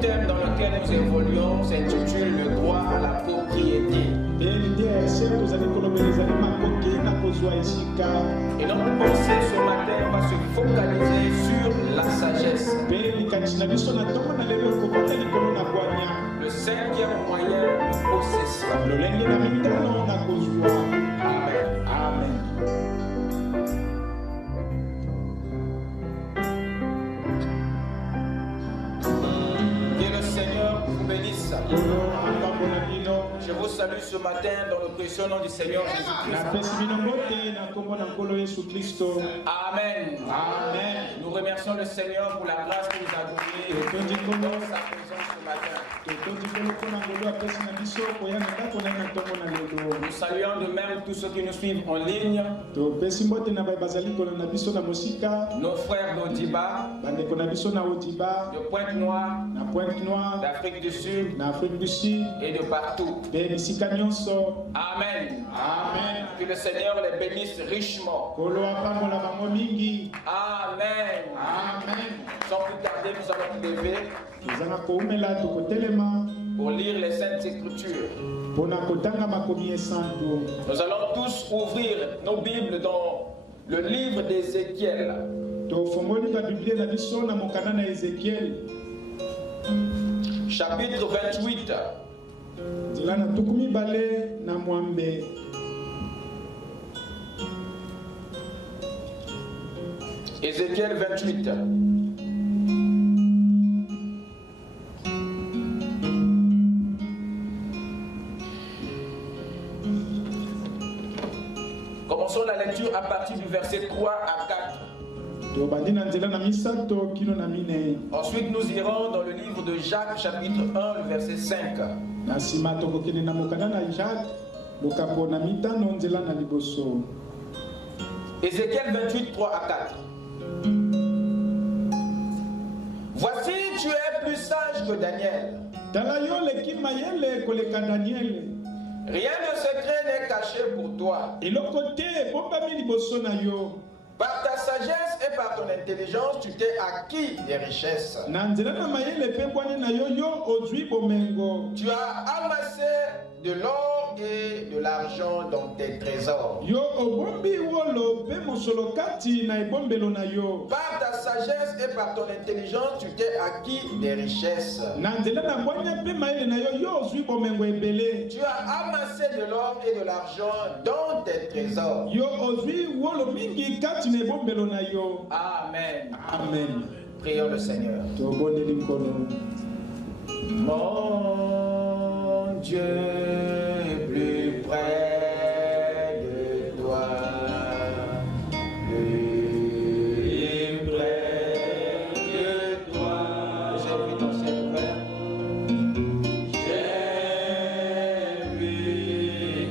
Thème dans lequel nous évoluons s'intitule le droit à la propriété. Et notre pensée ce matin va se focaliser sur la sagesse. Le cinquième moyen de possession. Amen. Amen. Je vous salue ce matin dans le précieux nom du Seigneur Jésus-Christ. Amen. Amen. Nous remercions le Seigneur pour la grâce qu'il nous a donnée et pour sa présence ce matin. Nous saluons de même tous ceux qui nous suivent en ligne. Nos frères d'Odiba, de Pointe-Noire, d'Afrique du Sud et de partout. Amen. Amen. Que le Seigneur les bénisse richement. Amen. Amen. Sans plus tarder, nous allons nous lever pour lire les Saintes Écritures. Nous allons tous ouvrir nos Bibles dans le livre d'Ézéchiel. Chapitre 28. Ézéchiel 28. Commençons la lecture à partir du verset 3 à 4. Ensuite, nous irons dans le livre de Jacques, chapitre 1, le verset 5. Ézéchiel 28, 3 à 4. Voici, tu es plus sage que Daniel. Rien de secret n'est caché pour toi. Par ta sagesse et par ton intelligence, tu t'es acquis des richesses. Tu as amassé de l'or et de l'argent dans tes trésors. Par ta sagesse et par ton intelligence, tu t'es acquis des richesses. Tu as amassé de l'or et de l'argent dans tes trésors. Amen. Amen. Prions le Seigneur. Mon Dieu est plus près de toi. Plus près de toi. J'ai vu ton ciel ouvert. J'ai vu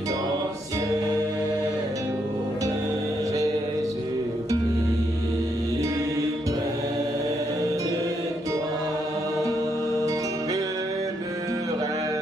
ton ciel ouvert. Jésus plus près de toi. Murmurin.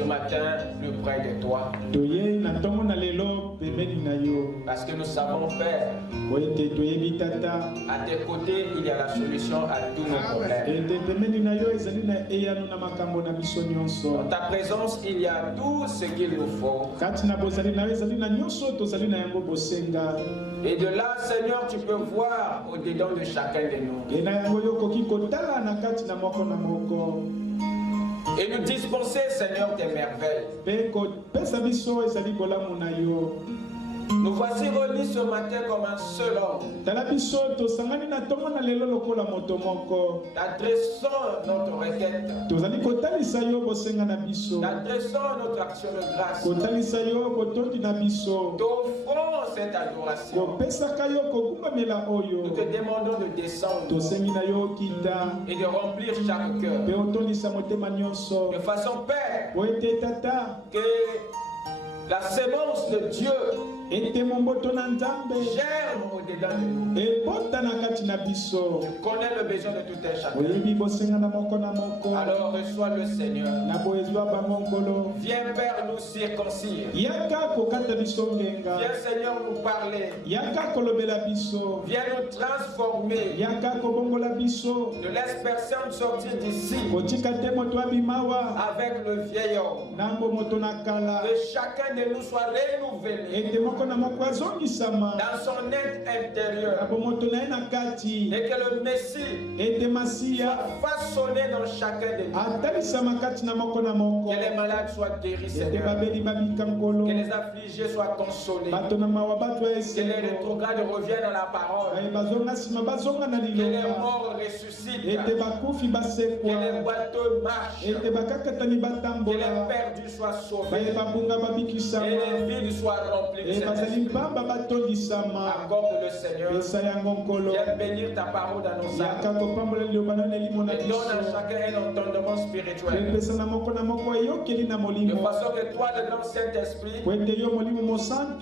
ce matin plus près de toi. Parce que nous savons, Père, à tes côtés, il y a la solution à tous nos problèmes. Dans ta présence, il y a tout ce qu'il nous faut. Et de là, Seigneur, tu peux voir au-dedans de chacun de nous. Et nous dispenser, Seigneur, tes merveilles. Nous voici réunis ce matin comme un seul homme, adressant notre requête, adressant notre action de grâce, t'offrons cette adoration. Nous te demandons de descendre et de remplir chaque cœur, de façon, Père, que la sémence de Dieu germe au-dedans de nous. Tu connais le besoin de tout un chacun. Alors reçois le Seigneur. Viens, Père, nous circoncire. Viens, Seigneur, nous parler. Viens nous transformer. Ne laisse personne sortir d'ici avec le vieil homme. Que chacun de nous soit renouvelé dans son être intérieur, et que le Messie soit façonné dans chacun de nous. Que les malades soient guéris, Seigneur. Que les affligés soient consolés. Que les rétrogrades reviennent à la parole. Que les morts ressuscitent. Que les boiteux marchent. Que les perdus soient sauvés. Et les vides soient remplies. Accorde le Seigneur. Viens bénir ta parole dans nos âmes. Et donne à chacun un entendement spirituel. De façon que toi, le grand Saint-Esprit,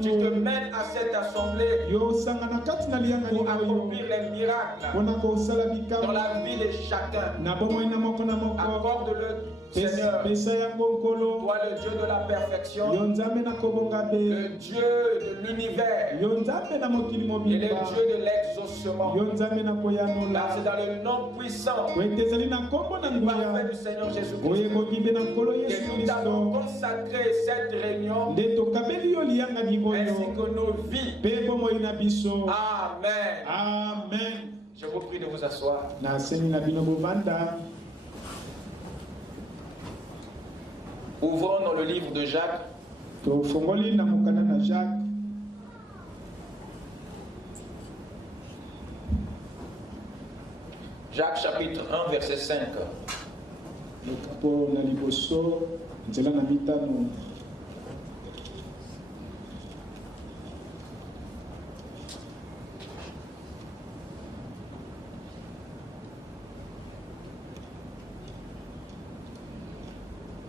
tu te mènes à cette assemblée pour accomplir les miracles dans la vie de chacun. Accorde-le, Seigneur. Toi, le Dieu de la perfection, le Dieu de l'univers et le Dieu de l'exaucement. Là, c'est dans le nom puissant et parfait du Seigneur Jésus-Christ que nous t'avons consacré cette réunion ainsi que nos vies. Amen. Amen. Je vous prie de vous asseoir. Ouvrons dans le livre de Jacques. Jacques chapitre 1 verset 5.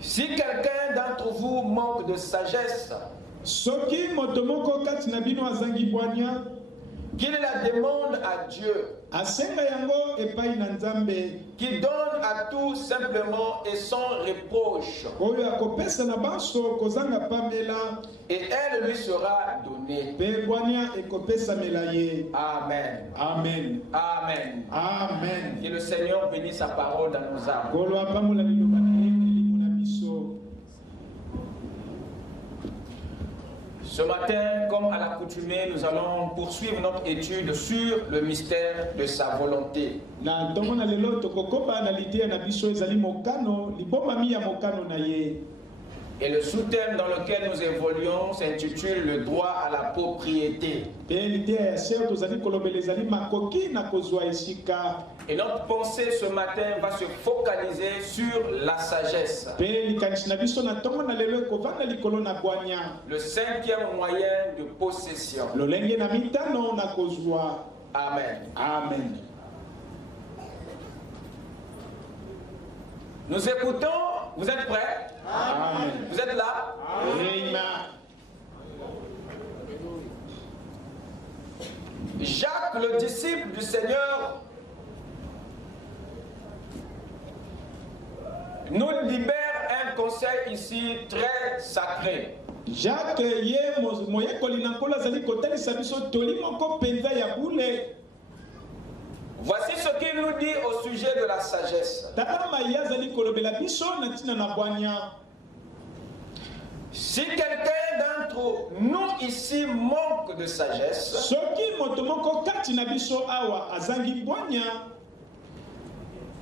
Si quelqu'un d'entre vous manque de sagesse, qu'il la demande à Dieu, qui donne à tous simplement et sans reproche, et elle lui sera donnée. Amen. Amen. Amen. Amen. Que le Seigneur bénisse sa parole dans nos âmes. Ce matin, comme à l'accoutumée, nous allons poursuivre notre étude sur le mystère de sa volonté. Et le sous-thème dans lequel nous évoluons s'intitule le droit à la propriété. Et notre pensée ce matin va se focaliser sur la sagesse. Le cinquième moyen de possession. Amen. Amen. Nous écoutons. Vous êtes prêts? Amen. Vous êtes là? Amen. Jacques, le disciple du Seigneur, nous libère un conseil ici très sacré. Jacques ye moyekoli na nkolo azali kotalisa biso toli moko penza ya bule. Voici ce qu'il nous dit au sujet de la sagesse. Si quelqu'un d'entre nous ici manque de sagesse,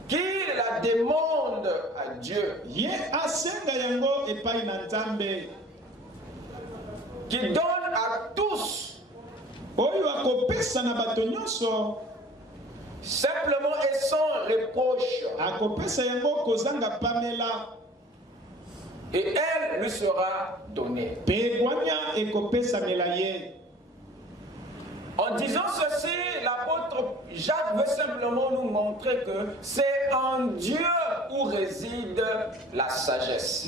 qu'il la demande à Dieu, qui donne à tous, simplement et sans reproche, et elle lui sera donnée. En disant ceci, l'apôtre Jacques veut simplement nous montrer que c'est en Dieu où réside la sagesse.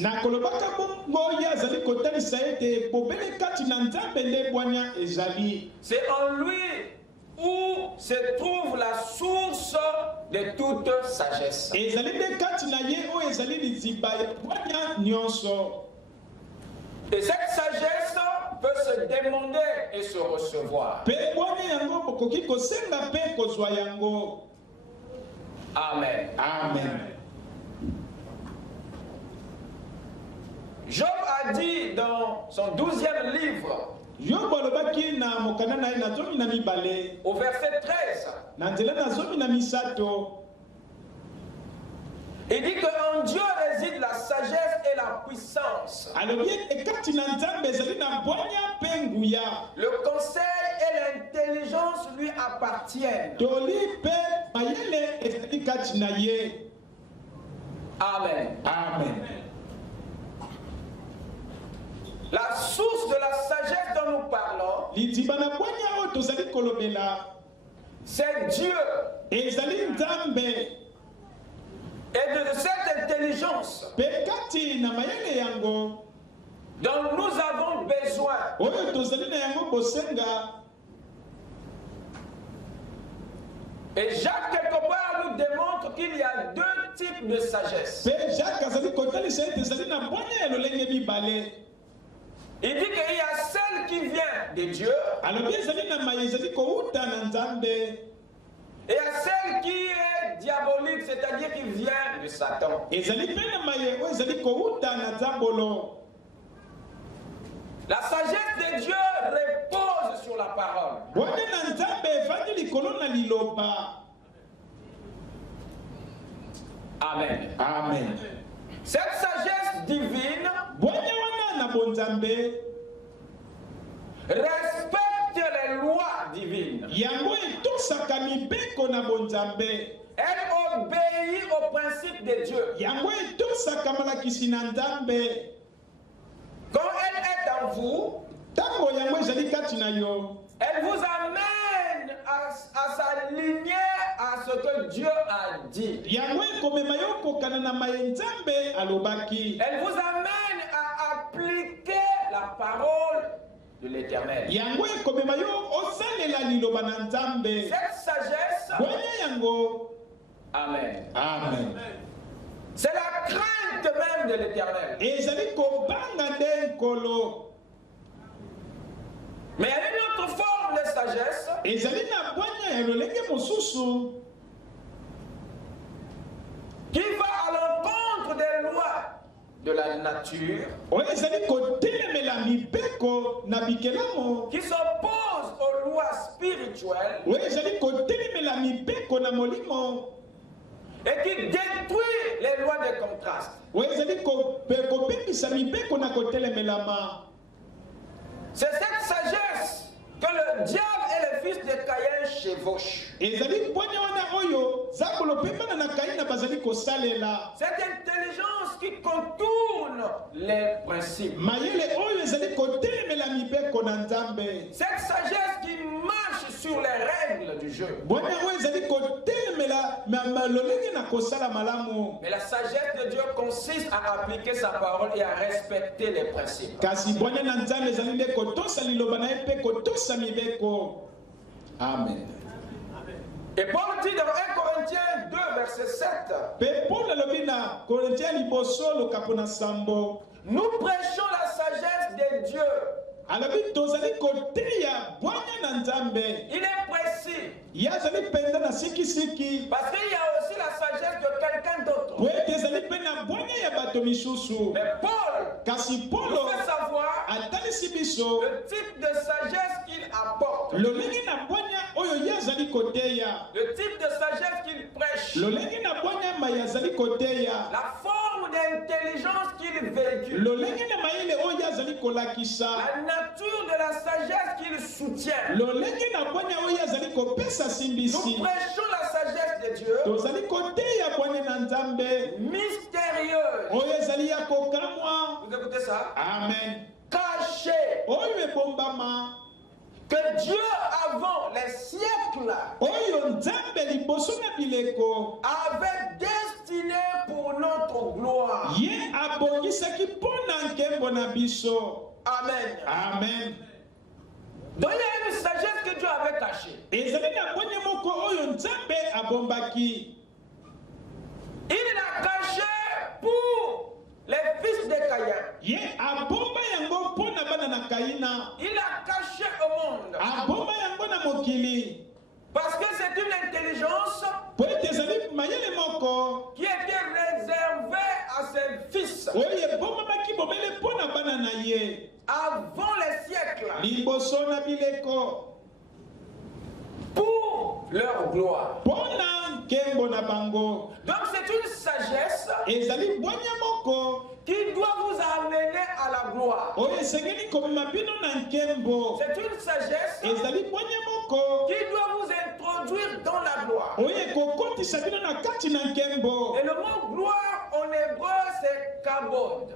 C'est en lui où se trouve la source de toute sagesse. Et cette sagesse peut se demander et se recevoir. Amen. Amen. Job a dit dans son 12e livre, au verset 13, il dit qu'en Dieu réside la sagesse et la puissance. Le conseil et l'intelligence lui appartiennent. Amen. Amen. La source de la sagesse dont nous parlons, c'est Dieu. Et de cette intelligence dont nous avons besoin, et Jacques quelque part nous démontre qu'il y a deux types de sagesse. Il dit qu'il y a celle qui vient de Dieu, et il y a celle qui est diabolique, c'est-à-dire qui vient de Satan. La sagesse de Dieu repose sur la parole. Amen. Amen. Cette sagesse divine respecte les lois divines. Elle obéit au principe de Dieu. Quand elle est en vous, elle vous amène à s'aligner à ce que Dieu a dit. Elle vous amène à appliquer la parole de l'Éternel. Cette sagesse, amen. Amen. C'est la crainte même de l'Éternel. Mais il y a une autre forme de sagesse qui va à l'encontre des lois de la nature, qui s'oppose aux lois spirituelles et qui détruit les lois de contraste. C'est cette sagesse que le diable et le fils de Caïn chevauchent. Cette intelligence qui contourne les principes. Cette sagesse qui marche sur les règles du jeu. Mais la sagesse de Dieu consiste à appliquer sa parole et à respecter les principes. Amen. Et Paul dit dans 1 Corinthiens 2, verset 7, Nous prêchons la sagesse de Dieu. Il est précis. Parce qu'il y a aussi la sagesse de quelqu'un d'autre. Mais Paul nous fait savoir le type de sagesse qu'il apporte. Le type de sagesse qu'il prêche. La forme d'intelligence qu'il véhicule. La nature de la sagesse qu'il soutient. Nous prêchons la sagesse de Dieu mystérieuse. Vous écoutez ça? Amen. Cachée. Que Dieu avant les siècles avait destiné pour notre gloire. Amen. Amen. Donc il y a une sagesse que Dieu avait cachée. Il l'a cachée pour les fils de Caïn. Il l'a caché au monde. Parce que c'est une intelligence qui était réservée à ses fils. Avant les siècles. Pour leur gloire. Donc c'est une sagesse qui doit vous amener à la gloire. C'est une sagesse qui doit vous introduire dans la gloire. Et le mot gloire en hébreu c'est kabod.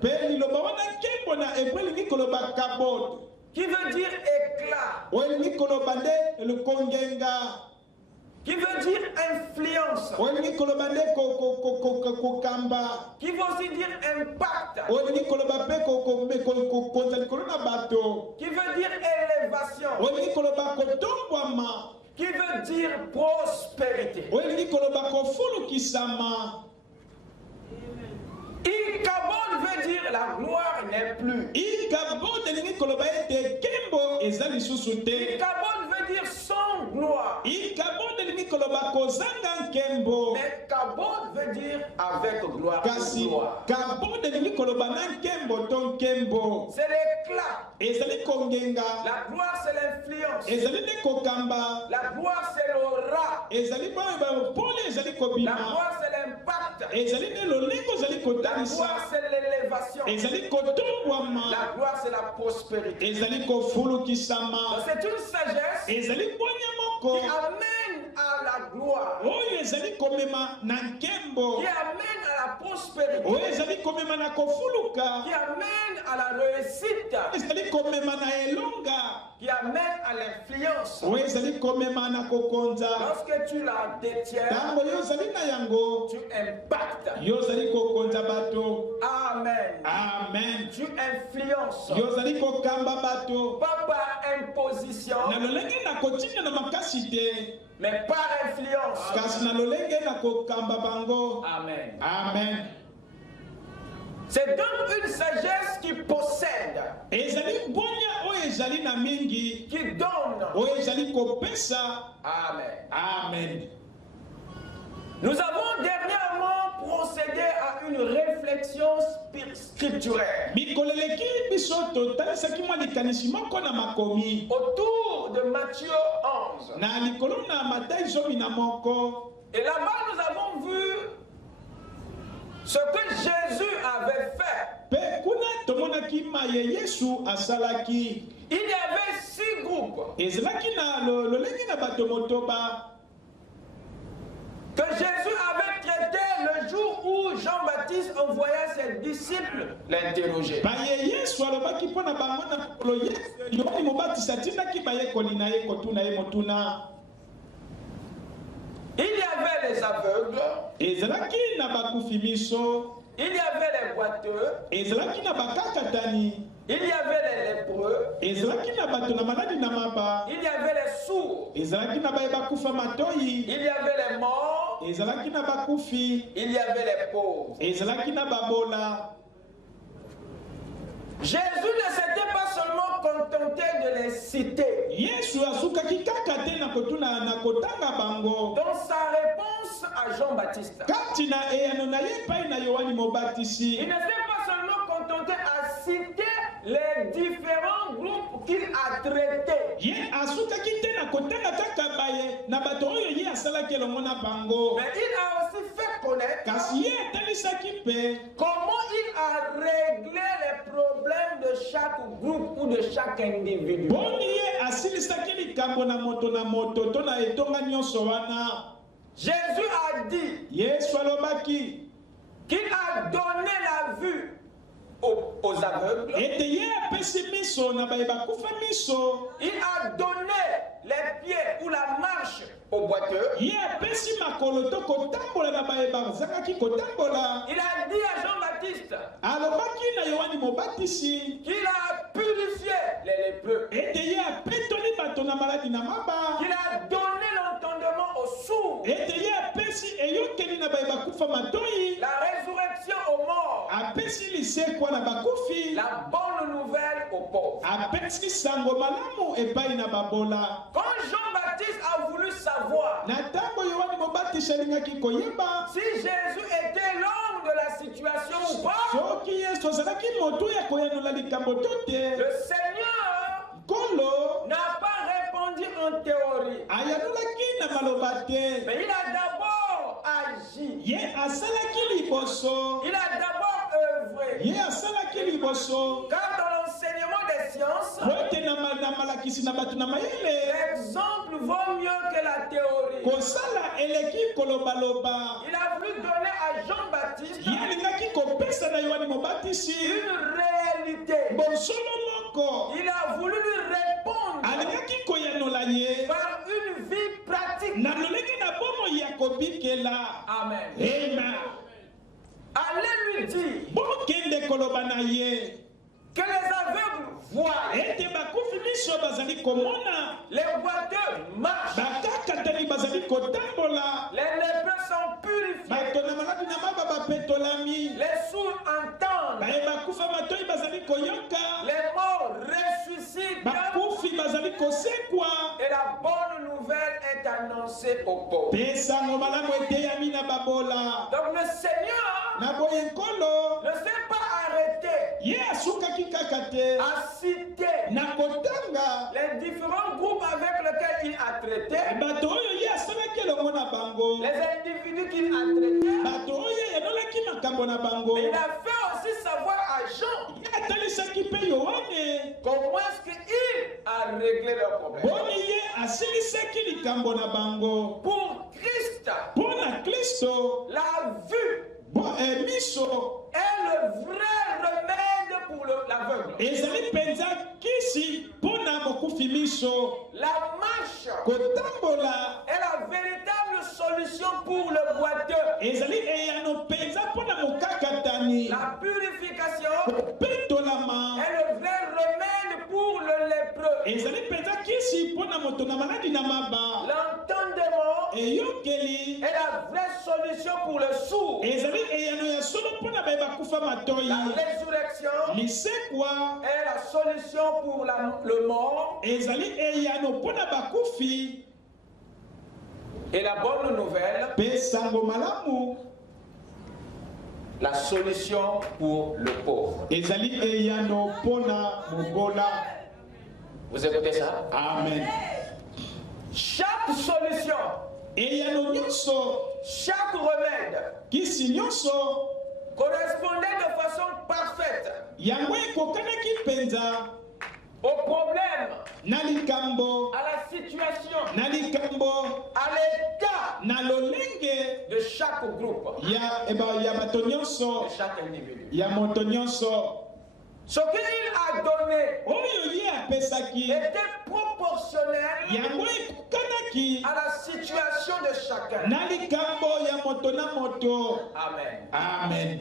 Qui veut dire éclat. Qui veut dire influence. Qui veut aussi dire impact. Qui veut dire élévation. Qui veut dire prospérité. Ikabod veut dire la gloire n'est plus. Ikabod veut dire sans gloire. Mais kabod veut dire avec gloire. C'est l'éclat. La gloire c'est l'influence. La gloire c'est l'aura. La gloire c'est l'impact. La gloire c'est l'élévation. La gloire c'est la prospérité. Donc c'est une sagesse qui amène à la gloire. Qui amène à la prospérité. Qui amène à la réussite. Qui amène à l'influence. Lorsque tu la détiens, tu impactes. Amen. Amen. Tu influences. Pas par imposition, mais par influence. Amen. Amen. C'est donc une sagesse qui possède, qui donne. Amen. Amen. Nous avons dernièrement procédé à une réflexion scripturaire autour de Matthieu 11. Et là-bas, nous avons vu ce que Jésus avait fait. Il y avait 6 groupes que Jésus avait traité le jour où Jean-Baptiste envoya ses disciples l'interroger. Il y avait les aveugles. Il y avait les boiteux. Il y avait les lépreux. Il y avait les sourds. Il y avait les morts. Il y avait les pauvres. Jésus ne s'était pas seulement contenté de les citer. Dans sa réponse à Jean-Baptiste, il ne s'est pas seulement contenté à citer les différents groupes qu'il a traités. Mais il a aussi fait connaître comment il a réglé les problèmes de chaque groupe ou de chaque individu. Jésus a dit qu'il a donné la vue aux aveugles. Il a donné les pieds ou la marche aux boiteux. Il a dit à Jean-Baptiste qu'il a purifié les lépreux. Qu'il a donné l'entendement aux sourds. La résurrection aux morts. La bonne nouvelle aux pauvres. Quand Jean-Baptiste a voulu savoir si Jésus était l'homme de la situation ou pas, le Seigneur n'a pas répondu en théorie, mais il a d'abord agi. Il a d'abord œuvré. Car dans l'enseignement des sciences, l'exemple vaut mieux que la théorie. Il a voulu donner à Jean-Baptiste une réalité. Il a voulu lui répondre par une vie pratique. Amen. Allez lui dire que les aveugles voient, les boiteux marchent, les lépreux sont purifiés, les sourds entendent, les morts ressuscitent, et la bonne nouvelle est annoncée aux pauvres. Donc le Seigneur ne s'est pas arrêté à citer les différents groupes avec lesquels il a traité, les individus qu'il a traités, mais il a fait aussi savoir à Jean comment est-ce qu'il a réglé leurs problèmes. Pour Christ, la vue est le vrai remède pour l'aveugle. La marche est la véritable solution pour le boiteux. La purification est le vrai remède pour le lépreux. L'entendement est la vraie solution pour le sourd. La résurrection est la solution pour le mort. Et la bonne nouvelle, la solution pour le pauvre. Vous écoutez ça? Amen. Chaque solution, chaque remède correspondait de façon parfaite au problème, à la situation, à l'état de chaque groupe, de chaque individu. Ce qu'il a donné était proportionnel à la situation de chacun. Amen. Amen.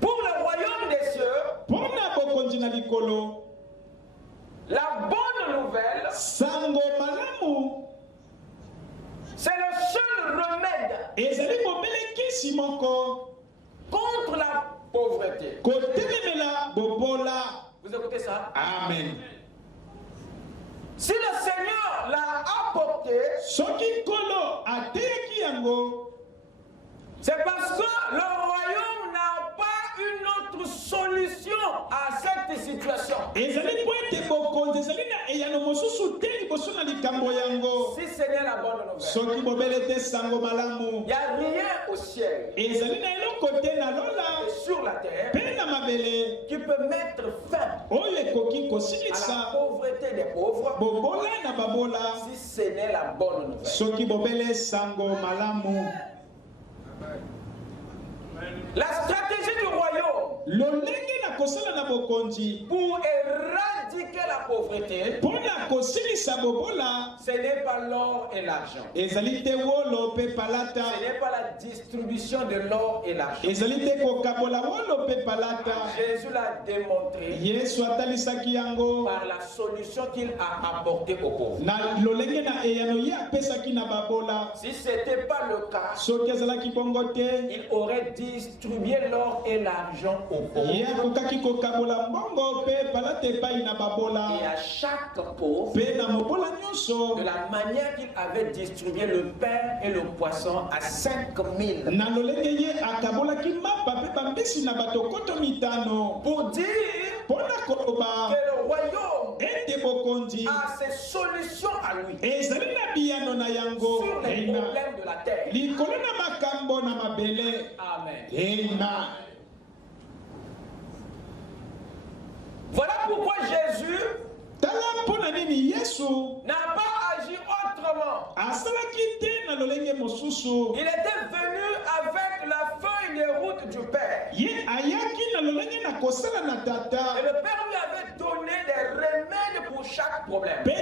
Pour le royaume des cieux, la bonne nouvelle, c'est le seul remède contre la pauvreté. Vous écoutez ça? Amen. Si le Seigneur l'a apporté, c'est parce que le royaume n'a pas une autre solution à cette situation. Si ce n'est la bonne nouvelle, il n'y a rien au ciel et sur la terre qui peut mettre fin à la pauvreté des pauvres si ce n'est la bonne nouvelle. La stratégie du royaume pour éradiquer la pauvreté, ce n'est pas l'or et l'argent. Ce n'est pas la distribution de l'or et l'argent. Jésus l'a démontré par la solution qu'il a apportée aux pauvres. Si ce n'était pas le cas, il aurait distribué l'or et l'argent aux pauvres. Et à chaque pauvre, de la manière qu'il avait distribué le pain et le poisson à 5000. Pour dire que le royaume a ses solutions à lui sur les problèmes de la terre. Amen. Voilà pourquoi Jésus n'a pas agi autrement. Il était venu avec la feuille de route du Père. Et le Père lui avait donné des remèdes pour chaque problème. Il ne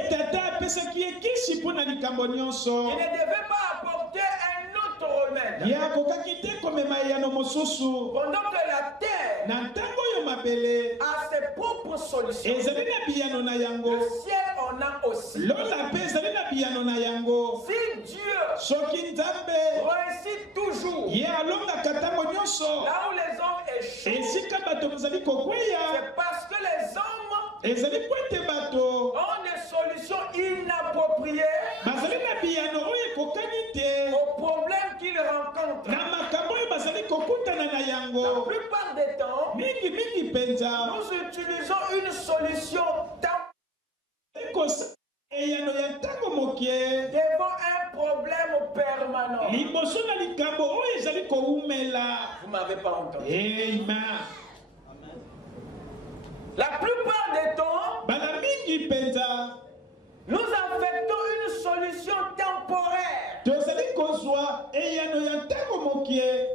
devait pas apporter un autre remède. Pendant que la terre a ses propres solutions, le ciel en a aussi. Si Dieu réussit toujours là où les hommes échouent, c'est parce que les hommes ont des solutions inappropriées aux problèmes qu'ils rencontrent. La plupart des temps, nous utilisons une solution devant un problème permanent. Vous m'avez pas entendu. La plupart des temps, nous affectons une solution temporaire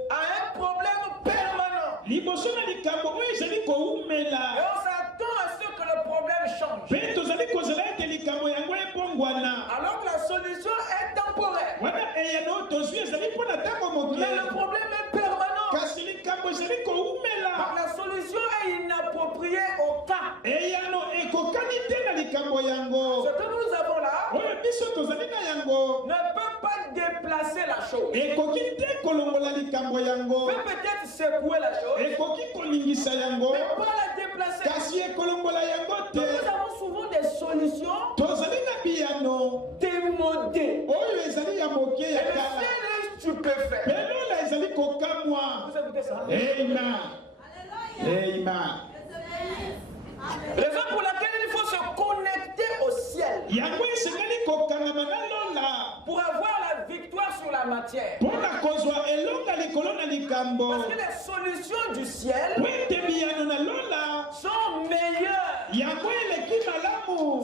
à un problème permanent. Et on s'attend à ce que le problème change. Alors que la solution est temporaire. Mais le problème est permanent. La solution est inappropriée au cas. Ce que nous avons là ne peut pas déplacer la chose. Peut peut-être secouer la chose, mais pas la déplacer. Nous avons souvent des solutions démodées. Et le ciel est stupéfait. Vous écoutez ça? Amen. Raison pour laquelle il faut se connecter au ciel pour avoir la victoire sur la matière. Parce que les solutions du ciel sont meilleures si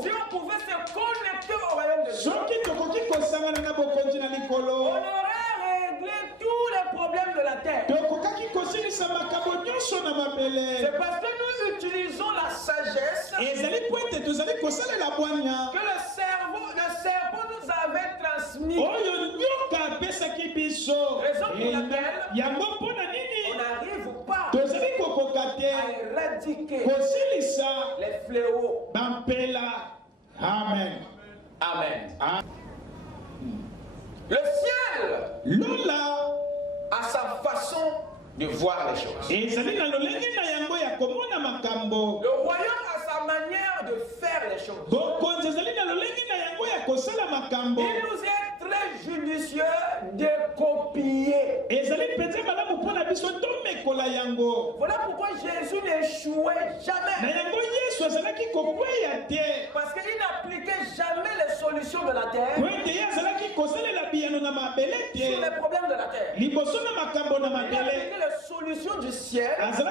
on pouvait se connecter au royaume de Dieu. On aurait réglé tous les problèmes de la terre. C'est parce que nous utilisons la sagesse que le cerveau nous avait transmis. Raison pour laquelle on n'arrive pas à éradiquer les fléaux. Amen. Amen. Le ciel a sa façon de voir les choses. Le royaume a sa manière de faire les choses. Il nous est très judicieux de copier. Voilà pourquoi Jésus n'échouait jamais. Parce qu'il n'appliquait jamais les solutions de la terre sur les problèmes de la terre. Il appliquait les solutions du ciel sur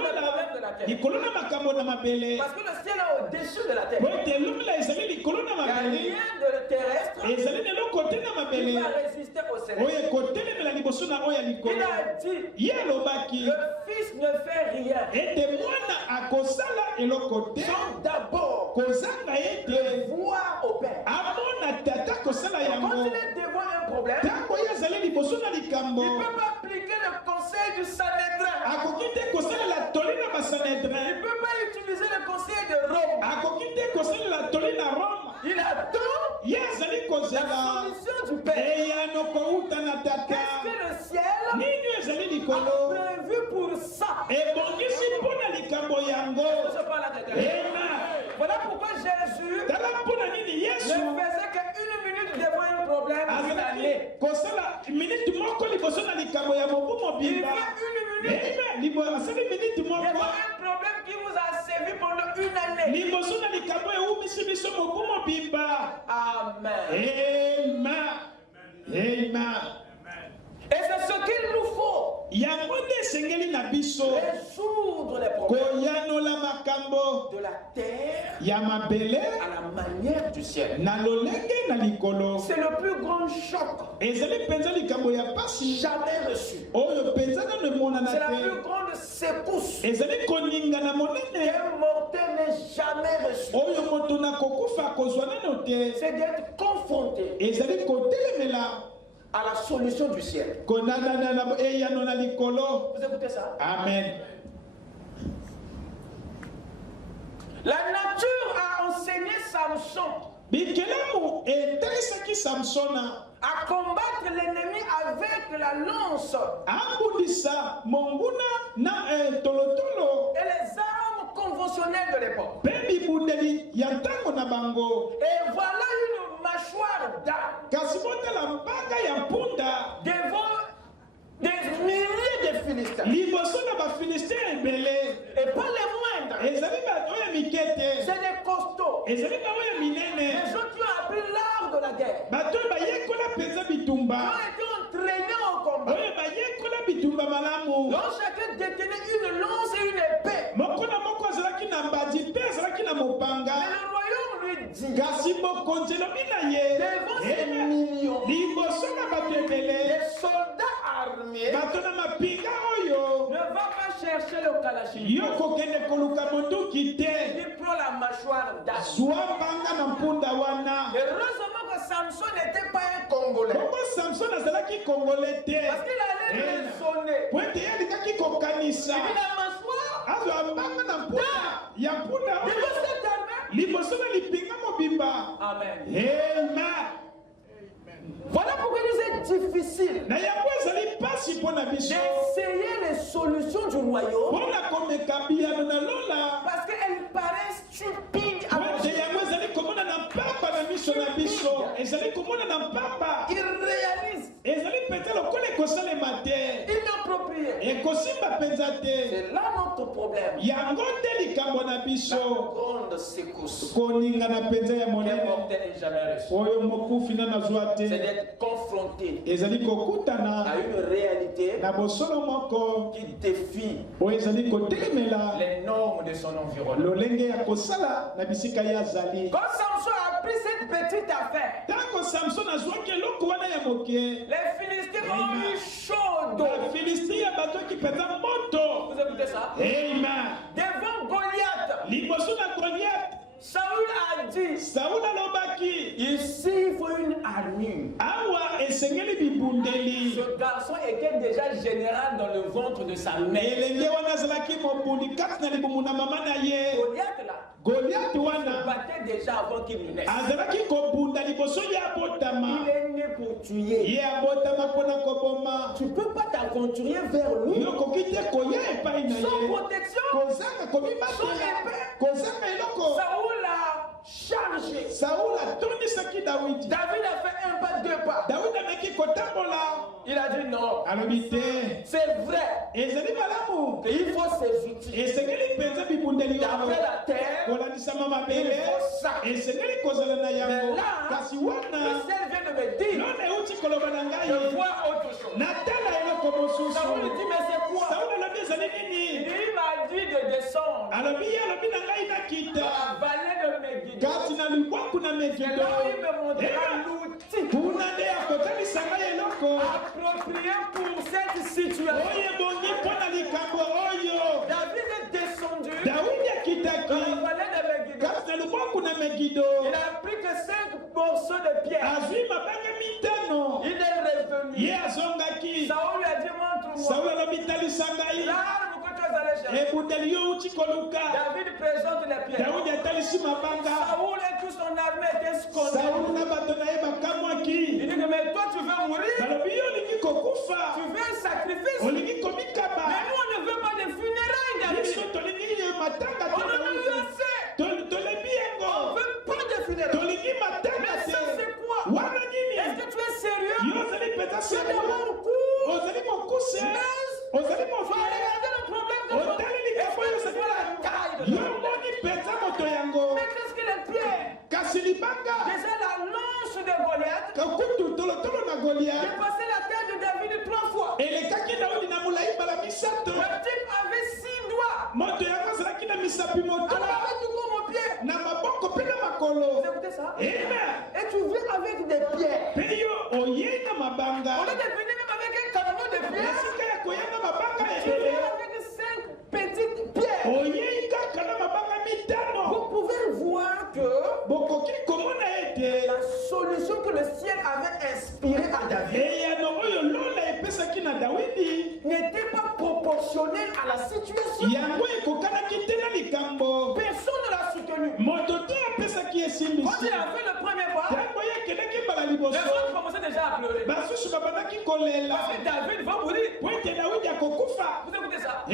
les problèmes de la terre. Parce que le ciel est au-dessus de la terre. Il n'y a rien de terrestre qui va résister au céleste. Il a dit, le Fils ne fait rien sans d'abord de voir au Père. Quand il est devant un problème, il ne peut pas appliquer le conseil du Sanhédrin. Il ne peut pas utiliser le conseil de Rome. Il attend la solution du Père. Qu'est-ce que le ciel a prévu pour ça? Voilà pourquoi Jésus ne faisait qu'une minute devant un problème d'une année. Il fait une minute devant un problème qui vous a servi pendant une année. Amen. Amen. Et c'est ce qu'il nous faut. Résoudre les problèmes de la terre à la manière du ciel. C'est le plus grand choc jamais reçu. C'est la plus grande secousse qu'un mortel n'est jamais reçu. C'est d'être confronté à la solution du ciel. Vous écoutez ça? Amen. La nature a enseigné Samson à combattre l'ennemi avec la lance et les armes conventionnelles de l'époque. Et voilà une mâchoire d'âne devant des milliers de Philistins. Et pas les moindres. C'est des costauds. Des gens qui ont appris l'art de la guerre. Qui ont été entraînés au combat. Donc chacun détenait une lance et une épée. Mais le royaume lui dit, devant ces millions, les soldats armés ne va pas chercher le kalachnikov. Il prend la mâchoire d'âne. Heureusement que Samson n'était pas un Congolais. Parce qu'il allait raisonner. Il dit la mâchoire d'âne. Devant cette armée. Amen. Voilà pourquoi il nous est difficile d'essayer les solutions du royaume, parce qu'elles paraissent stupides à nos yeux. Irréalistes, inappropriées. C'est là notre problème. La grande secousse qu'un mortel n'est jamais reçu. C'est d'être confronté à une réalité qui défie les normes de son environnement. Quand Samson a pris cette petite affaire, les Philistins ont eu chaud d'eau. Vous écoutez ça? Devant Goliath, Saoul a dit, ici il faut une armure. Ce garçon était déjà général dans le ventre de sa mère. Goliath là, il battait déjà avant qu'il ne naisse. Il est né pour tuer. tu ne peux pas t'aventurer vers lui sans protection, sans épée. Saoul a chargé. David a fait un pas, deux pas. Il a dit non. C'est vrai. Il faut ses outils. D'après la terre, il faut ça. Mais là, le ciel vient de me dire, je vois autre chose. Saoul lui dit, mais c'est quoi? Il m'a dit de descendre dans la vallée de Megiddo. C'est là où il me montrera l'outil approprié pour cette situation. David est descendu dans la vallée de Megiddo. Il a pris que 5 morceaux de pierre. Il est revenu. Saoul lui a dit, montre-moi l'arme que tu es allé chercher. David présente les pierres. Saoul et tout son armée étaient scandés. Il dit, mais toi tu veux mourir? Tu veux un sacrifice? Mais nous on ne veut pas de funérailles, David. On en a eu assez. On ne veut pas de funérailles. Mais ça c'est quoi? Est-ce que tu es sérieux? Tu es dans mon cou. Mais faut regarder le problème de votre vie. Est-ce que tu vois la taille de ton vie? Mais qu'est-ce que les pierres? Déjà la lance de Goliath dépassait la tête de David 3 fois. Le type avait 6 doigts. Alors avec tout comme au pied. Vous écoutez ça? Et tu viens avec des pierres. Au lieu de venir même avec un camion de pierres, tu viens avec 5 petites pierres. Vous pouvez voir que la solution que le ciel avait inspirée à David n'était pas proportionnelle à la situation. Personne ne l'a soutenu. Quand il a fait le premier pas, les autres commençaient déjà à pleurer. Parce que David va mourir. Vous écoutez ça?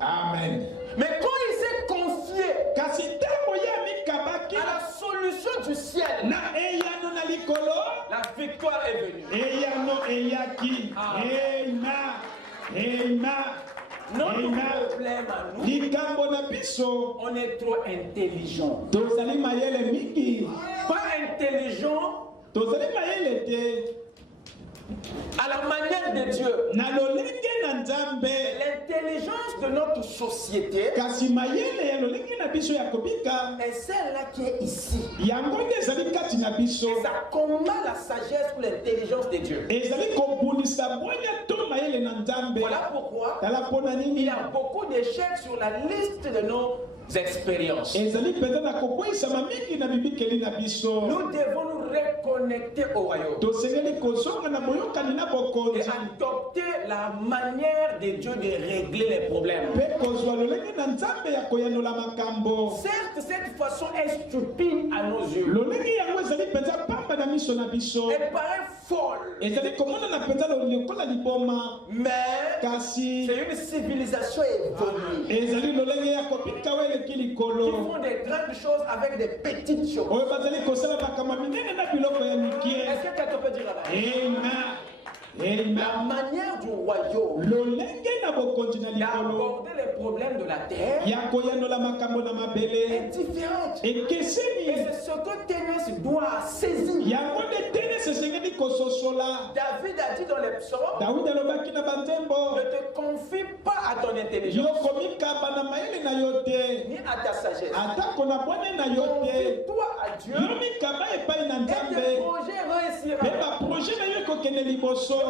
Amen. Mais quand il s'est confié à la solution du ciel, la victoire est venue. Notre problème à nous, on est trop intelligent. Pas intelligent à la manière de Dieu. L'intelligence de notre société est celle-là qui est ici. Et ça combat la sagesse ou l'intelligence de Dieu. Voilà pourquoi il y a beaucoup d'échecs sur la liste de nos expériences. Nous devons nous reconnecter au royaume et adopter la manière de Dieu de régler les problèmes. Certes, cette façon est stupide à nos yeux. Elle paraît folle. Mais c'est une civilisation évoluée qui font des grandes choses avec des petites choses. Est-ce que quelqu'un peut dire là-bas? La manière du royaume d'aborder les problèmes de la terre est différente. Et c'est ce que Ténès doit saisir. David a dit dans les psaumes, ne te confie pas à ton intelligence ni à ta sagesse. Confie-toi à Dieu et tes projets réussiront.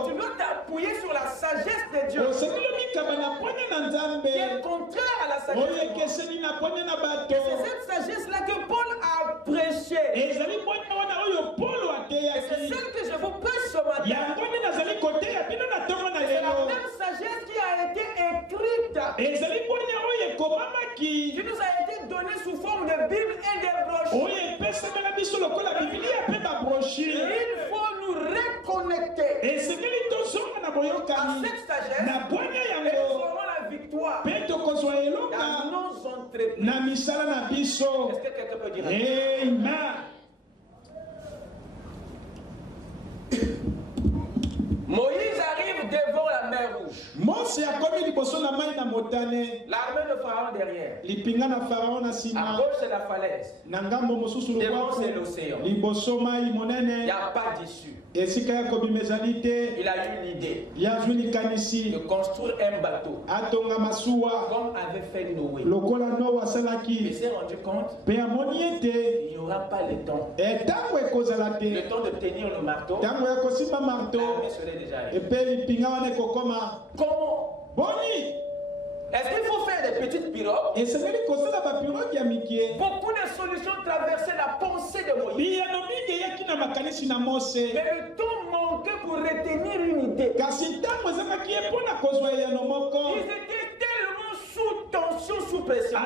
Tu dois t'appuyer sur la sagesse de Dieu qui est contraire à la sagesse de Dieu. C'est cette sagesse-là que Paul a prêché. Et c'est celle que je vous prêche ce matin. C'est la même sagesse qui a été écrite, qui nous a été donnée sous forme de Bible et de brochures. Il faut nous reconnecter À cette sagesse, elles auront la victoire dans nos entreprises. Est-ce que quelqu'un peut dire Amen. Moïse arrive devant la mer Rouge. L'armée de Pharaon derrière. À gauche c'est la falaise. Devant c'est l'océan. Il n'y a pas d'issue. Il a eu l'idée de construire un bateau comme avait fait Noé. Il s'est rendu compte qu'il n'y aura pas le temps. Le temps de tenir le marteau. L'armée serait déjà arrivée. Comment? Est-ce qu'il faut faire des petites pirogues? Beaucoup de solutions traversaient la pensée de Moïse. Mais le temps manquait pour retenir une idée. Ils étaient tellement sous tension, sous pression.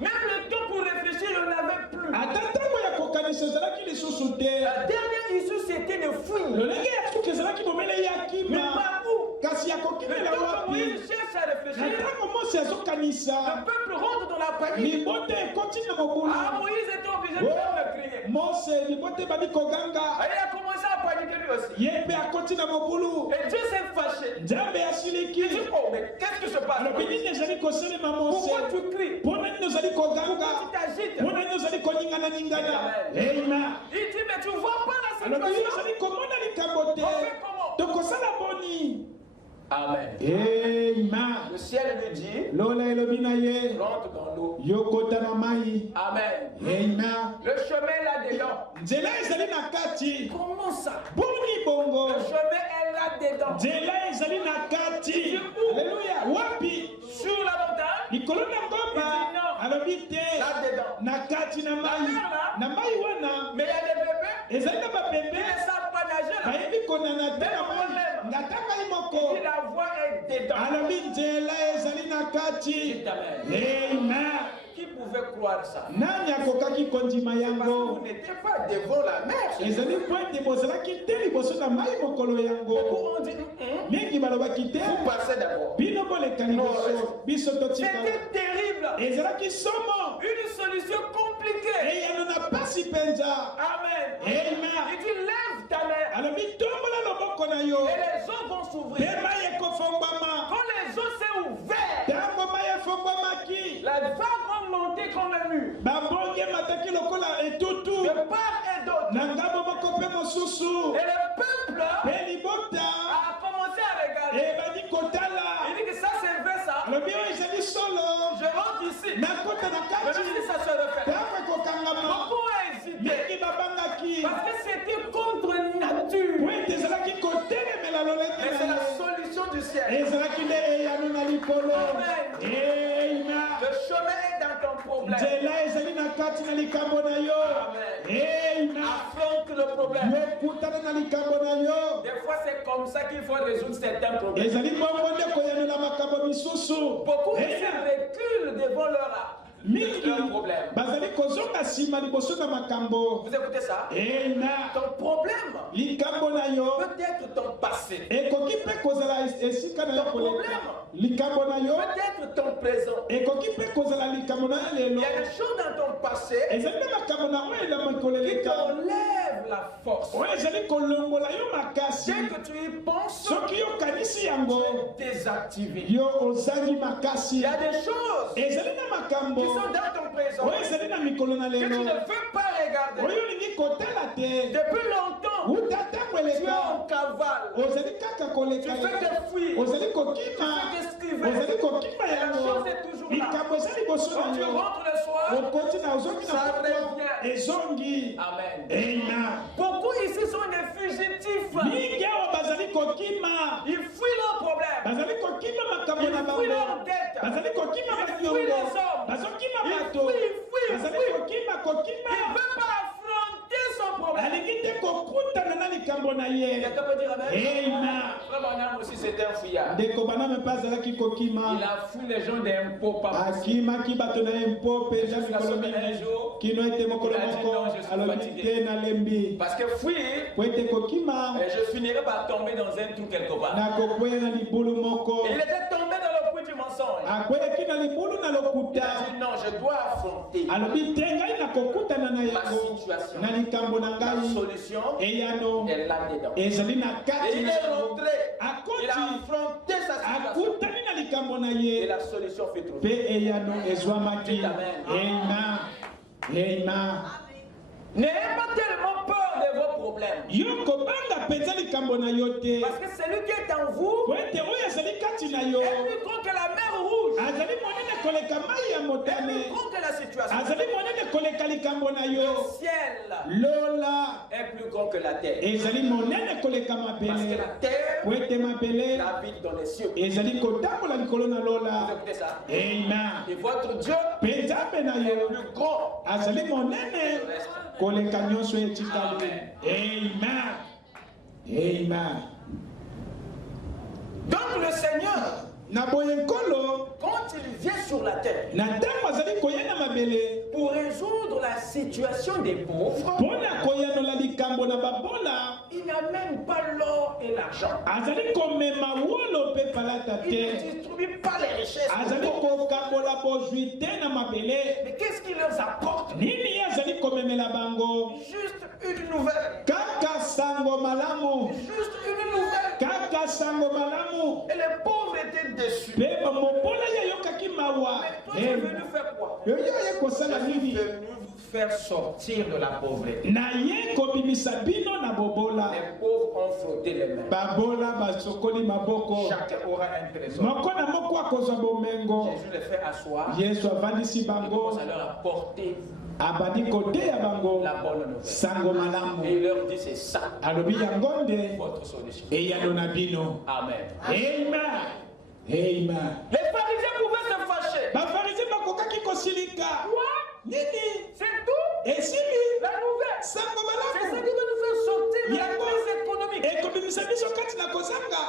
Même le temps pour réfléchir, il n'y en avait plus. La dernière issue, c'était de fuir. Mais par où? Le temps que Moïse cherche à réfléchir, le peuple rentre dans la panique. Ah, Moïse était obligé de faire le crier. Il a commencé à paniquer lui aussi. Et Dieu s'est fâché. Il dit, oh, mais qu'est-ce qui se passe? Pourquoi tu cries? Pourquoi tu t'agites? Il dit, mais tu ne vois pas la situation? On fait comment? Amen. Le ciel lui dit, rentre dans l'eau. Amen. Le chemin là-dedans. Comment ça? Le chemin est là-dedans. Alléluia. Sur la montagne. Il dit non. Là-dedans. Mais il y a des bébés. Ils ne savent pas nager là. Même moi-même. La voix est dedans. Amen. Qui pouvait croire ça? Parce que vous n'étiez pas devant la mer. Beaucoup ont dit, vous passez d'abord. C'était terrible. Une solution compliquée. Amen. Il dit, lève ta main. Et les eaux vont s'ouvrir. Quand les eaux s'est ouvertes, la vague va monter comme un mur. De part et d'autre. Et le peuple a commencé à regarder. Il dit que ça c'est vrai ça. Je rentre ici. Mais si ça se refait. Beaucoup ont hésité. Parce que c'était contre nature. Mais c'est la solution du ciel. Amen. Le chemin est dans ton problème. Amen. Affronte le problème. Des fois c'est comme ça qu'il faut résoudre certains problèmes. Beaucoup se reculent devant leur art. Problème. Vous écoutez ça? Ton problème peut-être ton passé. Ton problème peut-être ton présent. Il y a des choses dans ton passé qui t'enlèvent la force. Dès que tu y penses, tu es désactivé. Il y a des choses qui sont dans ton présent que tu ne veux pas regarder. Depuis longtemps, tu es en cavale. Tu fais des fuites. Tu fais des esquiver. Et la chose est toujours là. Quand tu rentres le soir, ça revient. Amen. Beaucoup ici sont des fugitifs. Ils fuient leurs problèmes. Ils fuient leurs dettes. Ils fuient les hommes. Ils fuient. Il ne veut pas affronter son problème. na ye. Quelqu'un peut dire amen? Amen. Frère Branham aussi c'était un fouillard. Ndeko Branham mpe azalaki kokima. Il a fui les gens d'impôts pas possible. Akimaki bato na impôt mpenza mikolo mingi. Kino ete mokolo moko alobi te nalembi. Parce que fuir, Po ete kokima. je finirai par tomber dans un trou quelque part. Nakokwea na libulu moko. Il était tombé dans le puits du mensonge. Akweyaki na libulu na Il a lokuta. dit non, je dois affronter Alobi te ngai nakokutana na ma yango. situation. Na likambo na La ngai. solution Eyano. est là-dedans. Ezali na Et kati il na est yango. rentré. Il a affronté sa situation. Akutani na likambo na Et ye. la solution fait trop. Pe eyano ezwamaki. Amen. Amen. Amen. N'ayez pas tellement peur de vos problèmes. Yo kobanga penza likambo na yo te. Parce que celui qui est en vous Po ete oyo azali kati na yo. est plus grand que la mer rouge. Azali monene koleka mai ya Est motane. plus grand que la situation. Azali monene koleka likambo na Le yo. ciel Lola est plus grand que la terre. ezali monene koleka Parce que mabele. la terre Po ete mabele habite dans les cieux. ezali kotambola likolo na Vous lola. écoutez ça? Amen. Et votre Dieu Penza mpe na est yo plus grand. azali monene koleka nyonso etikali. Amen. Amen. Donc le Seigneur, Na boye nkolo quand il vient sur la terre na ntango azali koya na mabele pour résoudre la situation des pauvres, mpona koyanola likambo na babola il n'a même pas l'or et l'argent. azali komema wolo mpe palata Il ne te distribue pas les richesses. azali kokambola bozwi te na mabele Mais qu'est-ce qu'il leur apporte? nini ye azali komemela bango Juste une nouvelle. kaka sango malamu Juste une nouvelle. kaka sango malamu Et les pauvres étaient déçus. mpe mobola ye ayokaki mawa Mais toi, tu es venu faire quoi? yoyo ye kosala Je suis nini venu vous faire sortir de la pauvreté. na ye kobimisa bino na bobola Les pauvres ont frotté les mains. babola basokoli maboko Chacun aura un trésor. moko na moko akozwa bomengo Jésus les fait asseoir. yesu avandisi Il bango commence à leur apporter abandi koteya bango la bonne nouvelle. sango Et malamu il leur dit c'est ça alobi yango nde votre solution. eyano na bino. Amen. Amen. Amen. Les pharisiens pouvaient se fâcher. bafarisi bakokaki kosilika Quoi? nini C'est tout? esili La nouvelle. sango C'est ça qui va malamu nous faire sortir de la Yango. crise économique. ekobimisa biso kati na kozanga.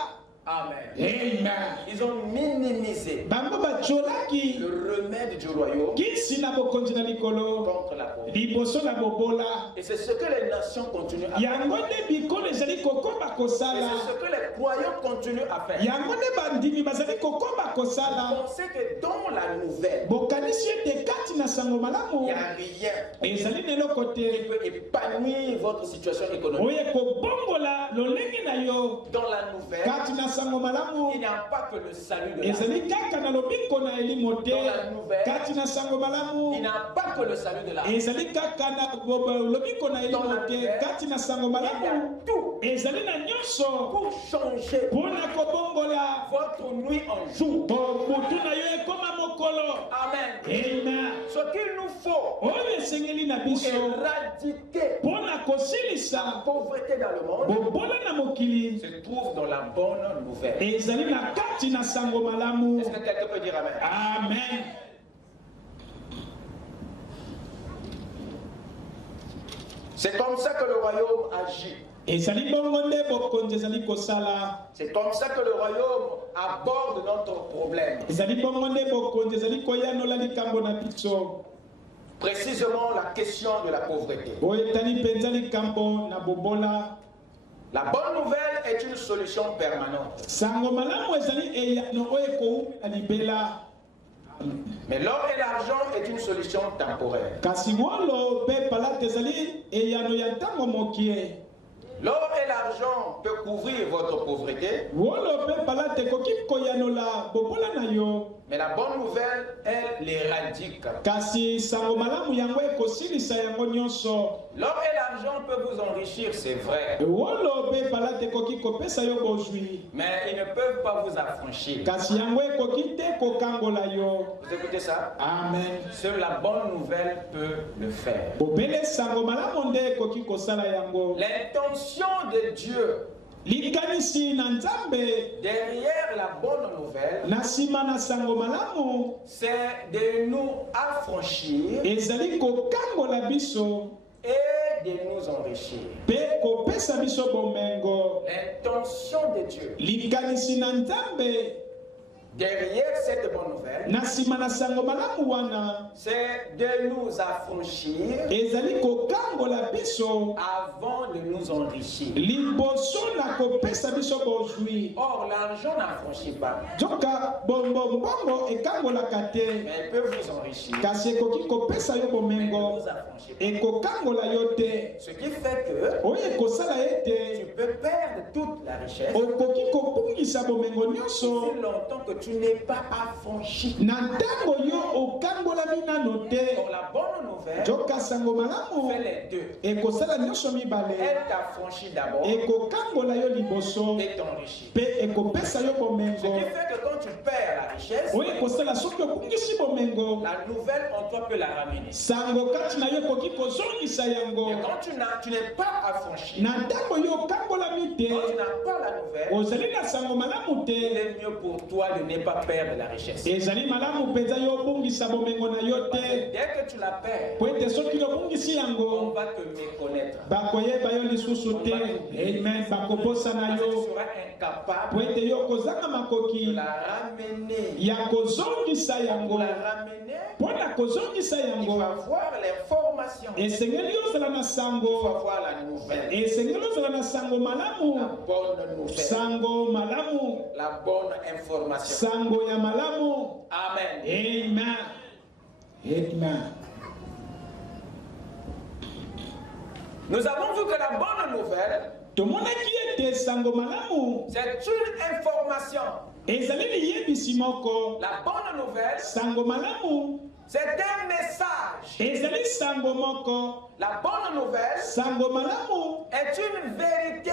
Amen. Amen. Ils ont minimisé bango batiolaki le remède du royaume kisi na bokonzi na likolo contre la pauvreté. liboso na bobola Et c'est ce que les nations continuent à faire. yango nde bikolo ezali kokoba Et kosala c'est ce que les croyants continuent à faire. yango nde bandimi bazali kokoba kosala Pensez que dans la nouvelle, bokanisi ete kati na sango il malamu n'y a rien ezali na eloko qui te peut épanouir votre situation économique. oyo ekobongola lolenge na yo Dans la nouvelle, kati na sango il malamu n'y a pas que le salut de l'âme. ezali kaka na lobiko na elimo te kati na sango Il malamu n'y a pas que le salut de l'âme. ezali kaka na lobiko na elimo te kati na sango Il y a malamu tout ezali na nyonso pour changer mpona kobongola votre nuit en jour. motu na yo ekoma mokolo. Amen. Amen. Ce qu'il nous faut oyo esengeli na pour biso éradiquer mpona la kosilisa pauvreté dans le monde bobola na mokili se trouve dans la bonne nouvelle. ezali na kati na sango malamu. Est-ce que quelqu'un peut dire Amen? Amen. C'est comme ça que le royaume agit. ezali bongo nde bokonzi ezali kosala. C'est comme ça que le royaume aborde notre problème. ezali bongo nde bokonzi ezali koyanola likambo na biso. Précisément la question de la pauvreté. oyo etali mpenza likambo na bobola. La bonne nouvelle est une solution permanente. sango malamu ezali eyano oyo ekoumela libela. Mais l'or et l'argent est une solution temporaire. kasi wolo mpe palata ezali eyano ya ntango mokie. L'or et l'argent peuvent couvrir votre pauvreté, wolo mpe palata ekoki koyanola bobola na yo. mais la bonne nouvelle, elle l'éradique. kasi sango malamu yango ekosilisa yango nyonso. L'or et l'argent peuvent vous enrichir, c'est vrai, wolo mpe palata ekoki kopesa yo bozwi. mais ils ne peuvent pas vous affranchir. kasi yango ekoki te kokangola yo. Vous écoutez ça? Amen. Seule la bonne nouvelle peut le faire. bobele sango malamu nde ekoki kosala yango. L'intention de Dieu likanisi na nzambe derrière la bonne nouvelle, na nsima na sango malamu c'est de nous affranchir ezali kokangola biso et de nous enrichir. L'intention de Dieu derrière cette bonne nouvelle, c'est de nous affranchir avant de nous enrichir. Or, l'argent n'affranchit pas. Mais il peut vous enrichir. Mais il ne vous affranchit pas. Ce qui fait que tu peux perdre toute la richesse aussi longtemps que tu n'es pas affranchi. Or, la bonne nouvelle fait les deux. Elle t'affranchit d'abord et t'enrichit. Ce qui fait que quand tu perds la richesse, la nouvelle en toi peut la ramener. Et quand tu n'es pas affranchi, quand tu n'as pas la nouvelle, il est mieux pour toi de ne pas perdre la richesse. Parce que dès que tu la perds, on va te méconnaître. On va tu seras incapable de la ramener. Pour la ramener, il faut avoir l'information. Il faut avoir la nouvelle. La bonne information. Amen. Amen. Amen. Nous avons vu que la bonne nouvelle, c'est une information. La bonne nouvelle, c'est un message. La bonne nouvelle est une vérité.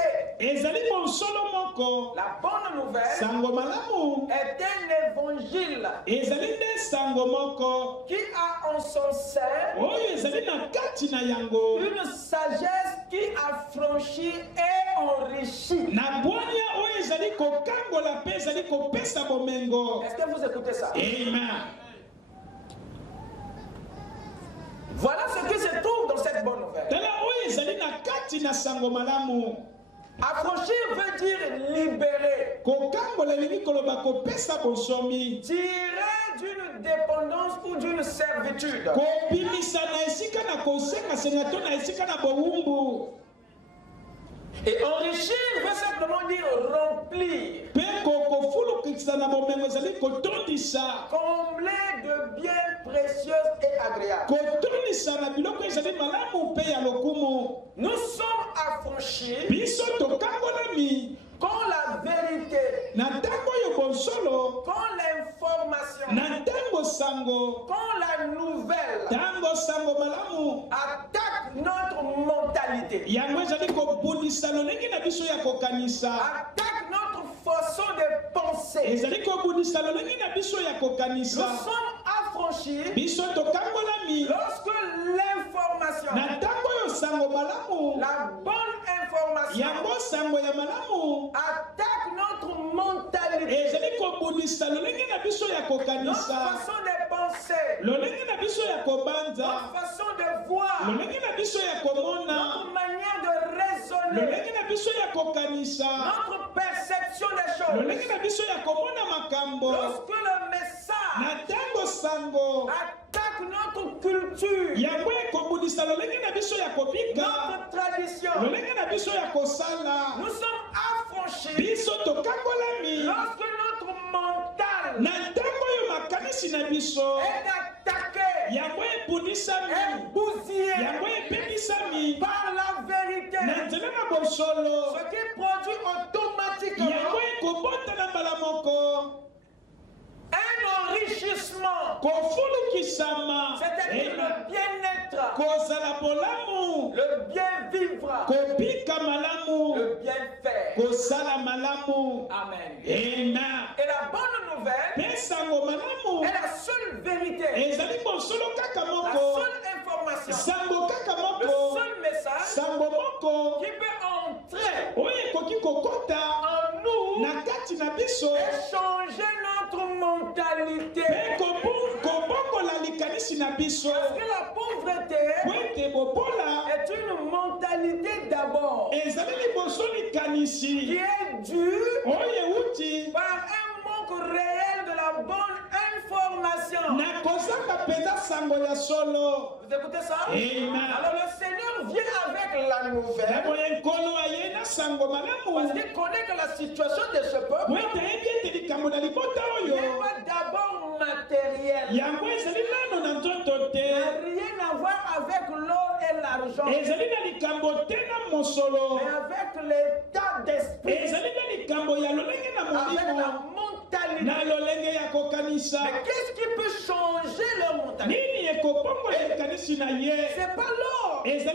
La bonne nouvelle est un évangile qui a en son sein une sagesse qui affranchit et enrichit. Est-ce que vous écoutez ça? Amen. Voilà ce qui se trouve dans cette bonne nouvelle. Affranchir veut dire libérer. Tirer d'une dépendance ou d'une servitude. Et enrichir veut simplement dire remplir. Combler de biens précieux et agréables. Nous sommes affranchis quand la vérité, quand l'information, quand la nouvelle attaque notre mentalité, attaque notre façon de penser. Nous sommes affranchis lorsque l'information, la bonne information, attaque notre mentalité, notre façon de penser, notre façon de voir, notre manière de raisonner, notre perception des choses. Lorsque le message attaque notre culture, notre tradition, nous sommes affranchis lorsque notre mental est attaqué, est bousillé par la vérité, ce qui produit automatiquement un enrichissement, c'est-à-dire le bien-être, le bien-vivre, le bien-faire. Amen. Et la bonne nouvelle est la seule vérité, la seule information, le seul message qui peut entrer en nous et changer notre mentalité. Parce que la pauvreté est une mentalité d'abord qui est dû par un manque réel de la bonne information. Vous écoutez ça? Amen. Alors le Seigneur vient avec la nouvelle parce qu'il connaît que la situation de ce peuple n'est pas d'abord matérielle. Il n'a rien à voir avec l'or et l'argent, mais avec l'état d'esprit, avec la mentalité. Mais qu'est-ce qui peut changer leur mentalité? C'est pas l'or, c'est pas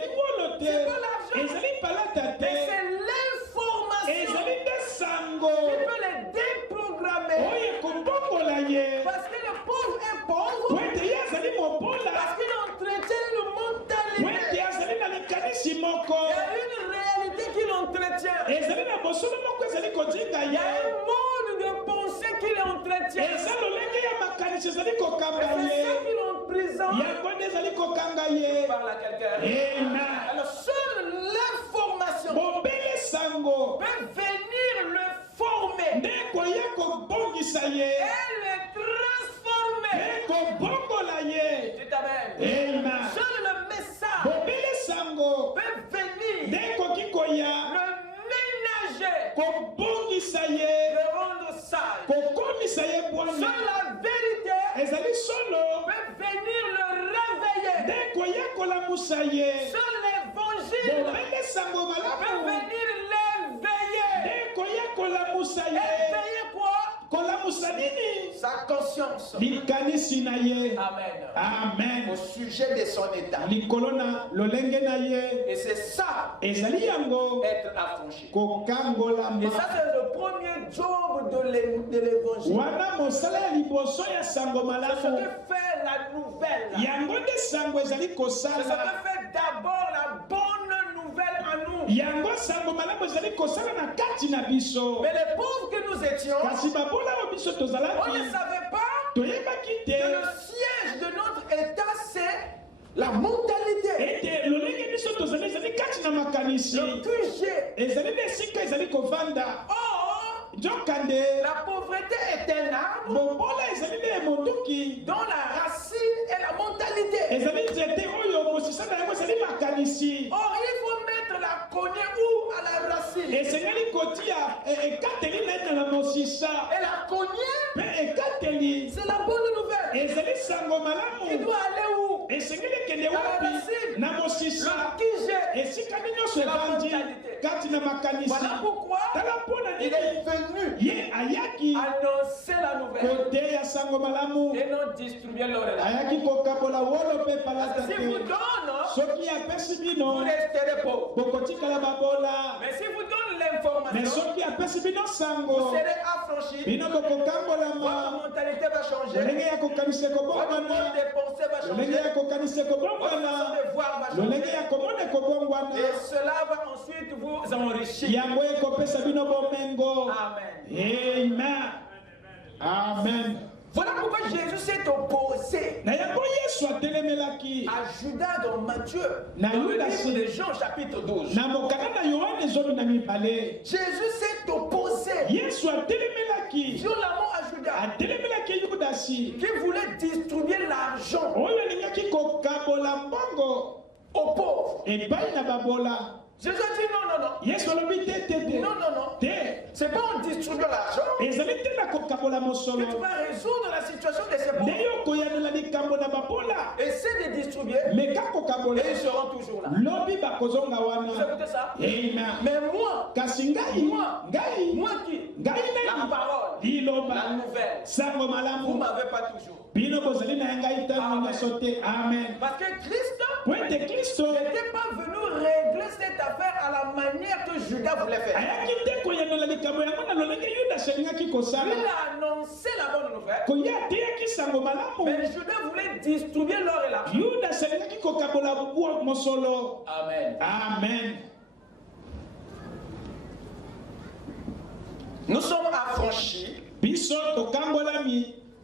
l'argent, mais c'est l'information qui peut les déprogrammer. Parce que le pauvre est pauvre, parce qu'il entretient une mentalité. Il y a une réalité qu'il entretient. Il y a un mode de pensée qu'il entretient. Et c'est ça qu'il emprisonne. Il parle à quelqu'un. Alors seule l'information peut venir le former et le transformer. Tu t'amènes. Seul le message peut venir le ménager, le rendre sage. Seule la vérité peut venir le réveiller. Seul l'évangile peut venir l'éveiller. Éveiller quoi? Sa conscience. Amen. Au sujet de son état. Et c'est ça, être affranchi. Et ça, c'est le premier job de l'évangile. C'est ce que fait la nouvelle. C'est ce que fait d'abord la bonne nouvelle en nous. Mais les pauvres que nous étions, on ne savait pas que le siège de notre état, c'est la mentalité. Le QG. La pauvreté est un arbre dont la racine est la mentalité. Or, il faut mettre la cognée où? À la racine. Et la cognée, c'est la bonne nouvelle. Il doit aller où? À la racine. Le QG, c'est la mentalité. Voilà pourquoi il est venu annoncer la nouvelle et non distribuer l'oreille. Parce que si vous donnez, vous resterez pauvre. Mais si vous donnez l'information, vous serez affranchi. Votre mentalité va changer. Votre mode de pensée va changer. Votre façon de voir va changer. Et cela va ensuite vous enrichir. Amen. Voilà pourquoi Jésus s'est opposé à Judas dans Matthieu, dans le livre de Jean chapitre 12. Jésus s'est opposé violemment à Judas qui voulait distribuer l'argent aux pauvres. Jésus a dit non. C'est pas en distribuant l'argent que tu vas résoudre la situation de ces pauvres. Essaie de distribuer et ils seront toujours là. Vous écoutez ça? Mais moi qui? La parole, la nouvelle, vous ne m'avez pas toujours. Amen. Parce que Christ n'était pas venu régler cette affaire à la manière que Judas voulait faire. Il a annoncé la bonne nouvelle, mais Judas voulait distribuer l'or et l'argent. Amen. Nous sommes affranchis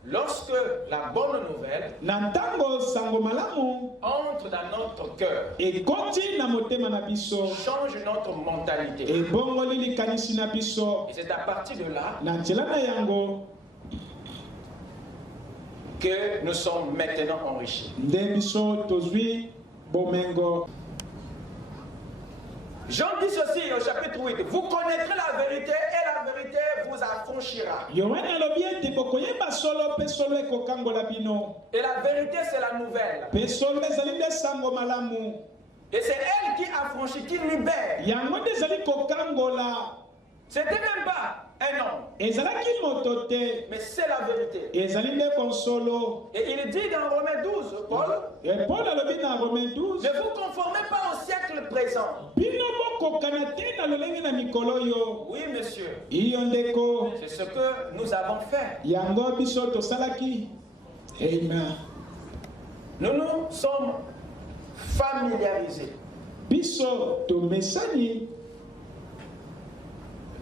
lorsque la bonne nouvelle entre dans notre cœur, change notre mentalité. Et c'est à partir de là que nous sommes maintenant enrichis. Jean dit ceci au chapitre 8, vous connaîtrez la vérité et la vérité vous affranchira. Et la vérité c'est la nouvelle. Et c'est elle qui affranchit, qui libère. C'était même pas un homme. Mais c'est la vérité. Et il dit dans Romains 12, Paul, ne vous conformez pas au siècle présent. Oui, monsieur. C'est ce que nous avons fait. Amen. Nous nous sommes familiarisés.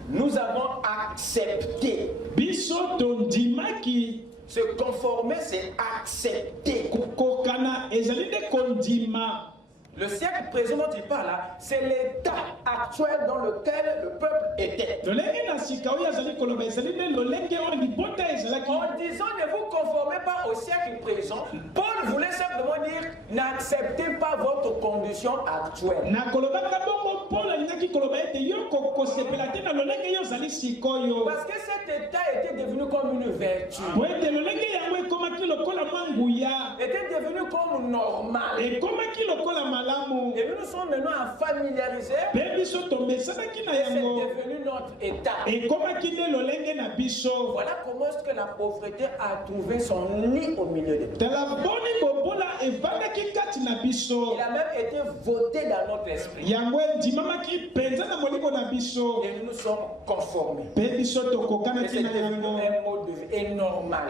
Nous avons accepté. Se conformer, c'est accepter. Le siècle présent dont il parle là, c'est l'état actuel dans lequel le peuple était. En disant ne vous conformez pas au siècle présent, Paul voulait simplement dire n'acceptez pas votre condition actuelle. Parce que cet état était devenu comme une vertu. Était devenu comme normal. Et nous nous sommes maintenant familiarisés. C'est devenu notre état. Voilà comment est-ce que la pauvreté a trouvé son nid au milieu de nous. Il a même été voté dans notre esprit. Et nous nous sommes conformés. Et c'est devenu un mode de vie et normal.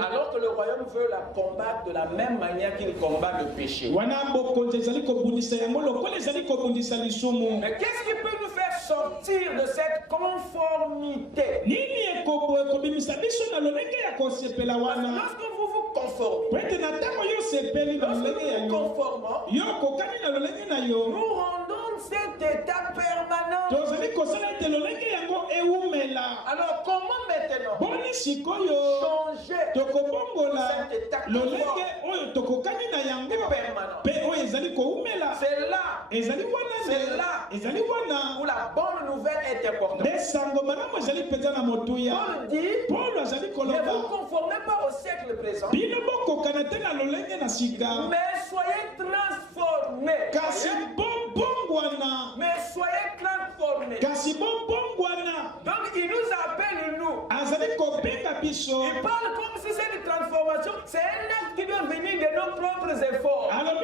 Alors que le royaume veut la combattre de la même manière qu'il combat le péché. Mais qu'est-ce qui peut nous faire sortir de cette conformité? Lorsque vous vous conformez, nous rendons cet état permanent. Alors comment maintenant changer cet état permanent? C'est là où la bonne nouvelle est importante. Paul dit ne vous conformez pas au siècle présent, mais soyez transformés. Mais soyez transformés. Donc il nous appelle nous. Il parle comme si c'est une transformation. C'est un acte qui doit venir de nos propres efforts. Alors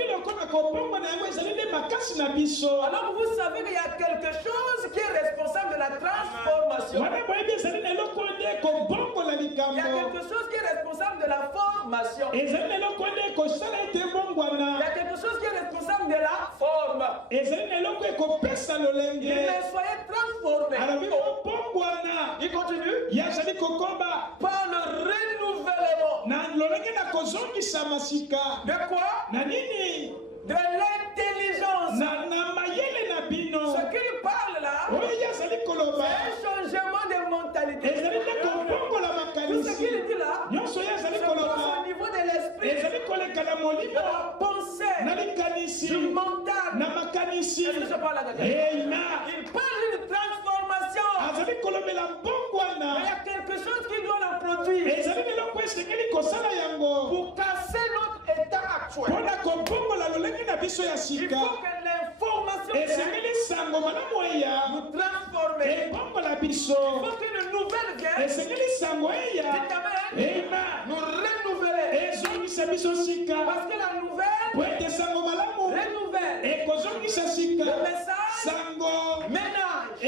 vous savez qu'il y a quelque chose qui est responsable de la transformation. Il y a quelque chose qui est responsable de la formation. Il y a quelque chose qui est responsable de la forme. Il soyez transformés. Il continue par le renouvellement. De quoi? De l'intelligence. Ce qu'il parle là, c'est un changement de mentalité. Tout ce qu'il dit là, c'est au niveau de l'esprit, de la pensée, du mental. Est-ce que je parle là-dedans? Il parle d'une transformation. Mais il y a quelque chose qui doit la produire pour casser notre état actuel. Il faut que l'information nous transforme. Il faut qu'une nouvelle vienne. Nous renouveler. Parce que la nouvelle, le message, ménage,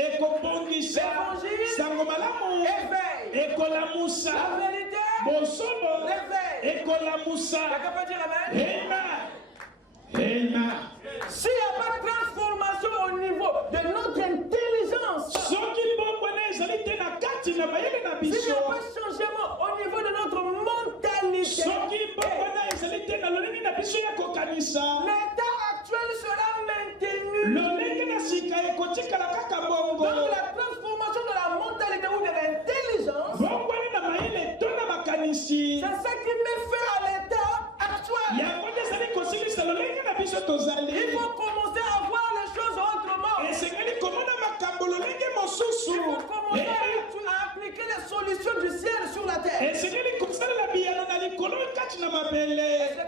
l'évangile, éveil, la vérité, réveil. Quelqu'un peut dire amen? S'il n'y a pas de transformation au niveau de notre intelligence, s'il n'y a pas changement l'état actuel sera maintenu. Donc la transformation de la mentalité ou de l'intelligence, c'est ce qui met fin à l'état actuel. Il faut commencer à voir les choses autrement. Il faut commencer à appliquer les solutions du ciel sur la terre. Est-ce que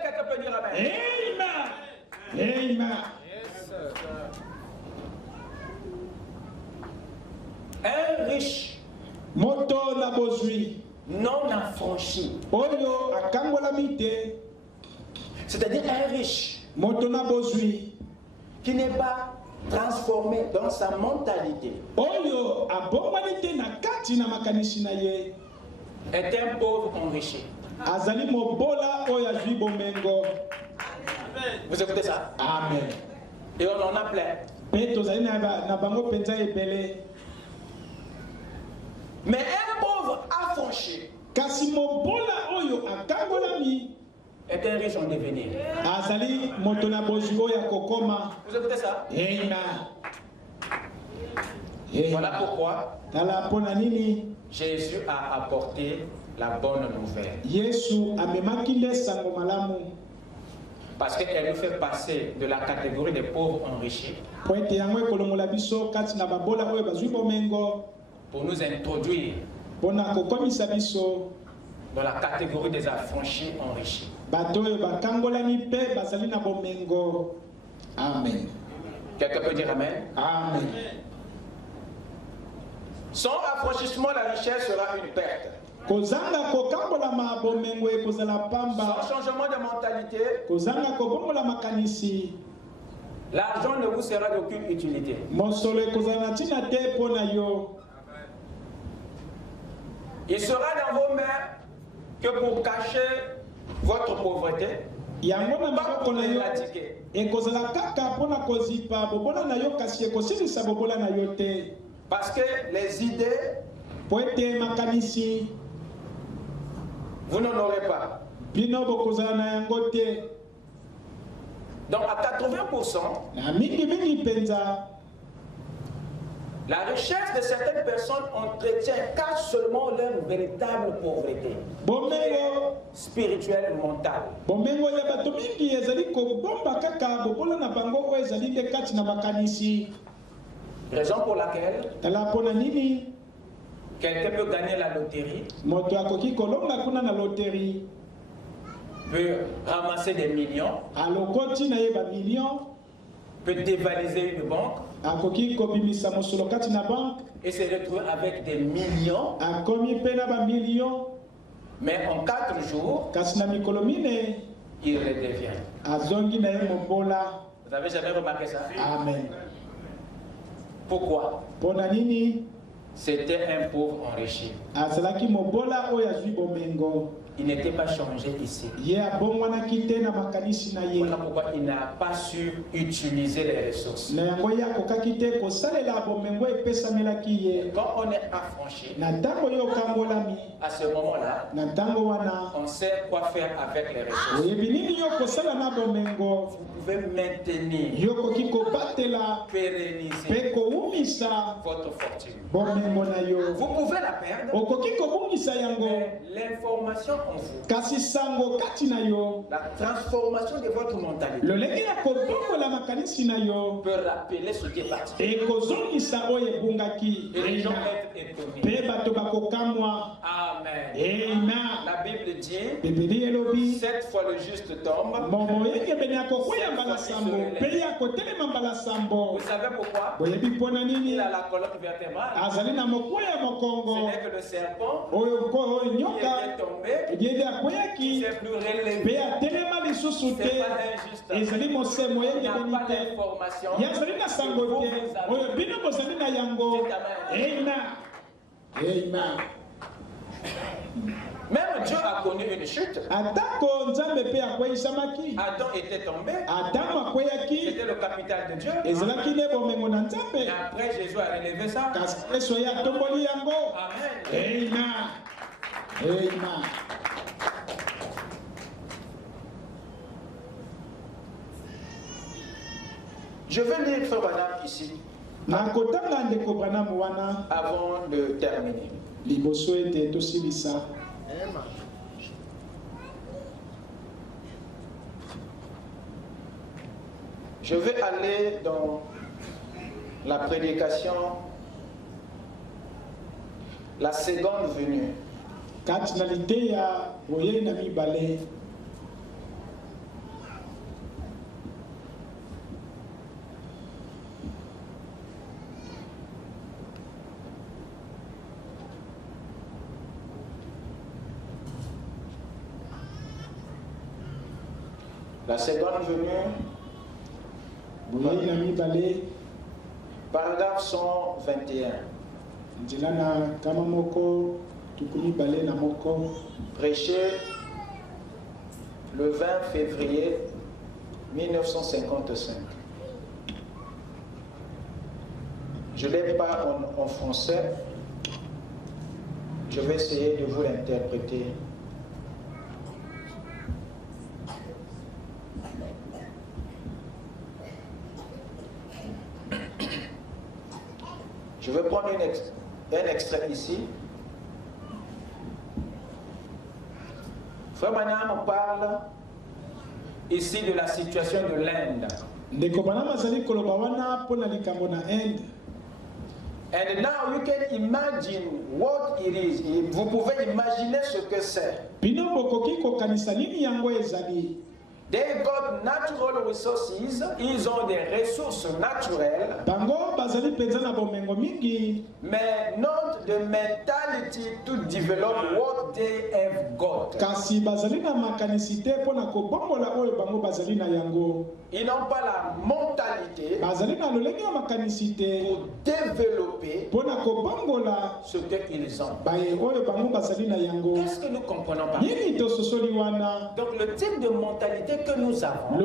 quelqu'un peut dire amen? Amen. Un riche non affranchi, c'est-à-dire un riche qui n'est pas transformé dans sa mentalité, est un pauvre enrichi. Vous écoutez ça? Amen. Et on en a plein. Mais un pauvre affranchi est un riche en devenir. Vous écoutez ça? Voilà pourquoi Jésus a apporté la bonne nouvelle. Parce qu'elle nous fait passer de la catégorie des pauvres enrichis pour nous introduire dans la catégorie des affranchis enrichis. Amen. Quelqu'un peut dire amen? Amen. Sans affranchissement, la richesse sera une perte. Sans changement de mentalité, l'argent ne vous sera d'aucune utilité. Il sera dans vos mains que pour cacher votre pauvreté, pas pour l'éradiquer. Parce que les idées, vous n'en aurez pas. Donc à 80%, la richesse de certaines personnes entretient cache seulement leur véritable pauvreté spirituelle ou mentale. Raison pour laquelle quelqu'un peut gagner la loterie, peut ramasser des millions, peut dévaliser une banque et se retrouver avec des millions, mais en 4 jours, il les devient. Vous n'avez jamais remarqué ça? Amen. Pourquoi? C'était un pauvre enrichi. Il n'était pas changé ici. Voilà pourquoi il n'a pas su utiliser les ressources. Quand on est affranchi, à ce moment-là, on sait quoi faire avec les ressources. Vous pouvez maintenir, pérenniser votre fortune. Vous pouvez la perdre, mais l'information en vous, la transformation de votre mentalité, peut rappeler ce qui est parti. Et les gens être étonnés. Amen. La Bible dit 7 fois le juste tombe. Vous savez pourquoi? Il a la colonne vertébrale. Ce n'est que le serpent qui est tombé, qui ne s'est plus relevé. C'est pas injuste. Il n'y a pas d'information. Amen. Même Dieu a connu une chute. Adam était tombé. C'était le capital de Dieu. Et après Jésus a relevé ça. Amen. Je vais lire Frère Branham ici. Avant de terminer. Je vais aller dans la prédication, la seconde venue. La seconde venue, paragraphe 121. Prêché le 20 février 1955. Je ne l'ai pas en français. Je vais essayer de vous l'interpréter. Je vais prendre un extrait ici. Frère Branham parle ici de la situation de l'Inde. And now you can imagine what it is. Vous pouvez imaginer ce que c'est. They got natural resources. Ils ont des ressources naturelles. Mais not the mentality to develop what they have got. Ils n'ont pas la mentalité pour développer ce qu'ils ont. Qu'est-ce que nous comprenons pas? Donc le type de mentalité que nous avons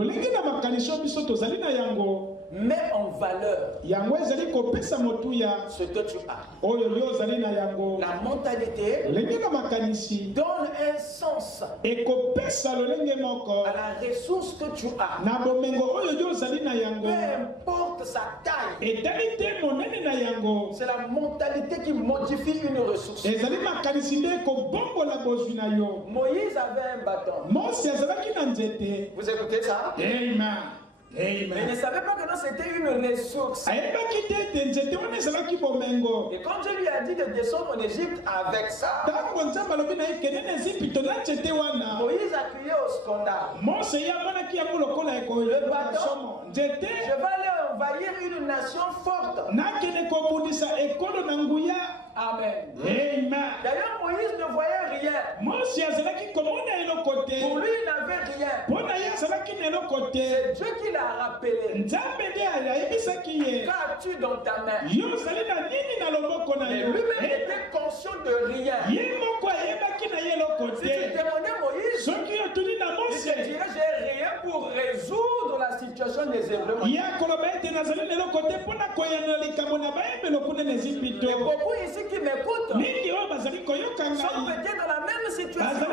met en valeur ce que tu as. La mentalité donne un sens à la ressource que tu as. Peu importe sa taille, c'est la mentalité qui modifie une ressource. Moïse avait un bâton. Vous écoutez ça? Amen. Mais il ne savait pas que non, c'était une ressource. Et quand Dieu lui a dit de descendre en Égypte avec ça, Moïse a crié au scandale. Le bâton, je vais aller envahir une nation forte. Amen. D'ailleurs, Moïse ne voyait rien. Pour lui, il n'avait rien. C'est Dieu qui l'a rappelé. Qu'as-tu dans ta main? Mais lui-même était conscient de rien. Si tu demandais Moïse, il te dirait j'ai rien pour résoudre la situation des Hébreux. Et beaucoup ici qui m'écoutent sont peut-être dans la même situation.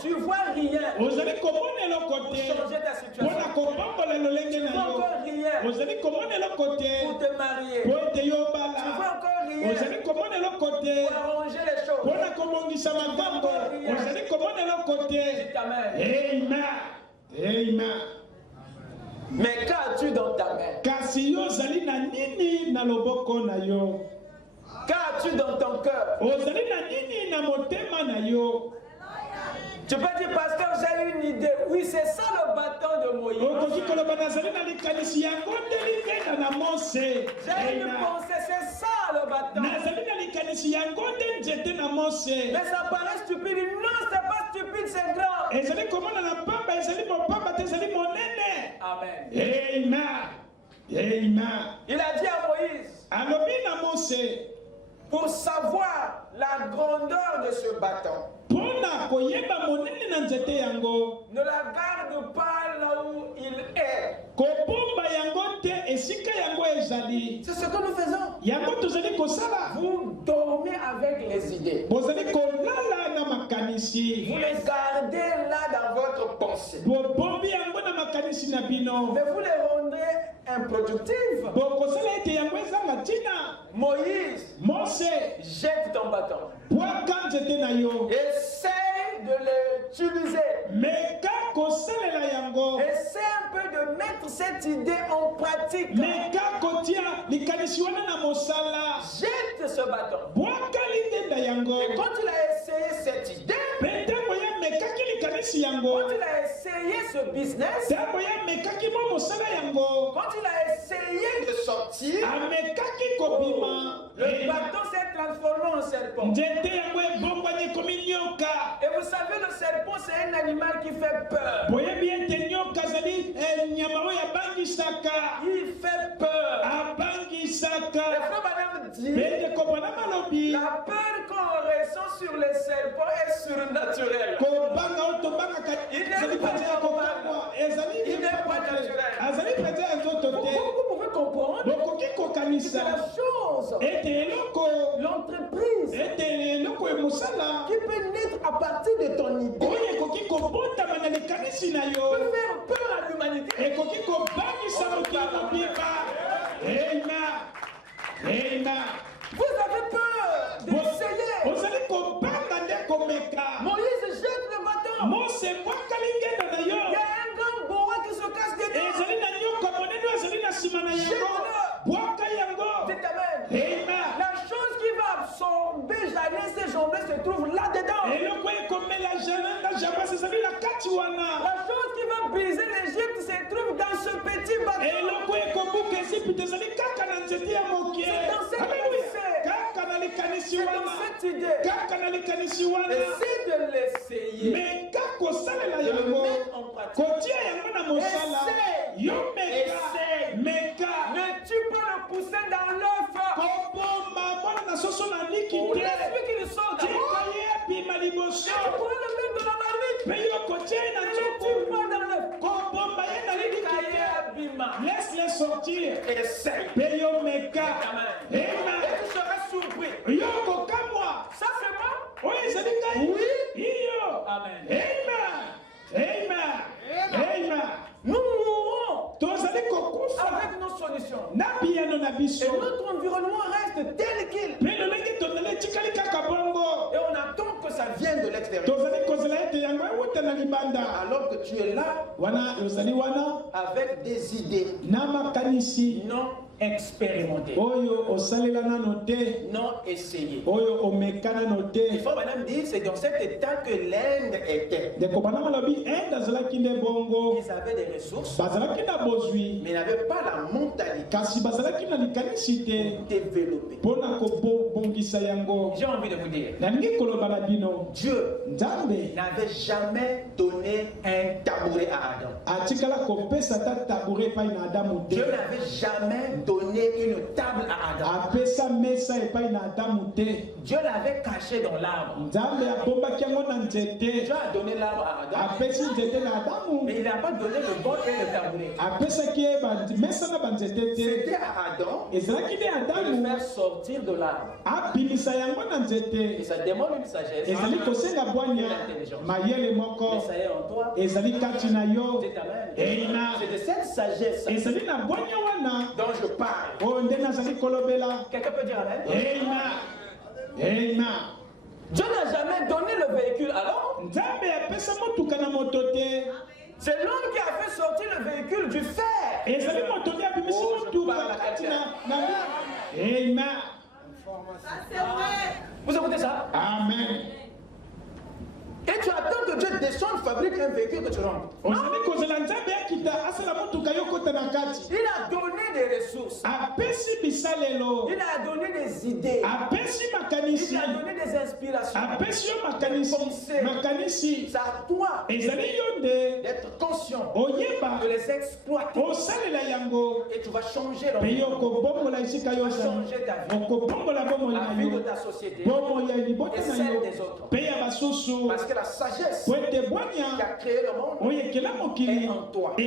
Tu vois rien pour changer ta situation. Tu vois encore rien pour te marier. Tu vois encore rien pour arranger les choses. Tu vois encore rien. Amen. Mais qu'as-tu dans ta main? Qu'as-tu dans ton cœur? Tu peux dire, pasteur, j'ai une idée. Oui, c'est ça le bâton de Moïse. J'ai une pensée, c'est ça le bâton. Mais ça paraît stupide. Non, c'est pas stupide, c'est grand. Amen. Il a dit à Moïse, pour savoir la grandeur de ce bâton, ne la garde pas là où il est. C'est ce que nous faisons. Vous dormez avec les idées. Vous les gardez là dans votre pensée. Mais vous les rendrez improductives. Moïse, jette ton bâton. Essaye de l'utiliser. Essaye un peu de mettre cette idée en pratique. Jette ce bâton. Et quand il a essayé cette idée, quand il a essayé ce business, quand il a essayé de sortir, le bâton s'est transformé en serpent. Et vous savez, le serpent, c'est un animal qui fait peur. Il fait peur. Et frère Madame dit, la peur qu'on ressent sur les serpents est surnaturelle. Il n'est pas naturel. Vous pouvez comprendre que c'est la chose, l'entreprise qui peut naître à partir de ton idée, peut faire peur à l'humanité. Vous avez peur d'essayer. Moïse jette le bâton. Il y a un grand boa qui se cache dedans. Jette-le. La chose qui va absorber ces jambes se trouve là-dedans. La chose qui va briser l'Égypte se trouve dans ce petit bâton. C'est dans cette idée. Essaye de l'essayer. De le mettre en pratique. Essaye. Ne tue pas le poussin dans l'œuf. Laisse-lui qu'il sorte. Tu pourras le mettre dans la marmite. Ne tue pas dans l'œuf. Laisse-les sortir. Essaye. Et tu seras surpris. Ça c'est moi? Oui. Amen. Amen. Nous mourrons avec nos solutions. Et notre environnement reste tel qu'il. Et on attend que ça vienne de l'extérieur. Alors que tu es là avec des idées non expérimentées, non essayées. Il faut madame dire, c'est dans cet état que l'Inde était. Ils avaient des ressources, mais ils n'avaient pas la mentalité pour développer. J'ai envie de vous dire, Dieu n'avait jamais donné un tabouret à Adam. Dieu n'avait jamais donné une table à Adam. Dieu l'avait caché dans l'arbre. Dieu a donné l'arbre à Adam, mais il n'a pas donné le bon et le tabouret. C'était à Adam de le faire sortir de l'arbre. Et ça demande une sagesse et une intelligence. Mais ça est en toi. C'est amen. C'est de cette sagesse dont je parle. Quelqu'un peut dire amen? Dieu n'a jamais donné le véhicule, alors? C'est l'homme qui a fait sortir le véhicule du fer. Amen. Vous écoutez ça? Amen. Et tu attends que Dieu descende, fabrique un véhicule que tu rentres. Il a donné des ressources. Il a donné des idées. Il a donné des inspirations. C'est à toi d'être conscient, de les exploiter. Et tu vas changer l'environnement. Tu vas changer ta vie. La vie de ta société. Et celle des autres. Parce que la sagesse qui a créé le monde est en toi. Amen.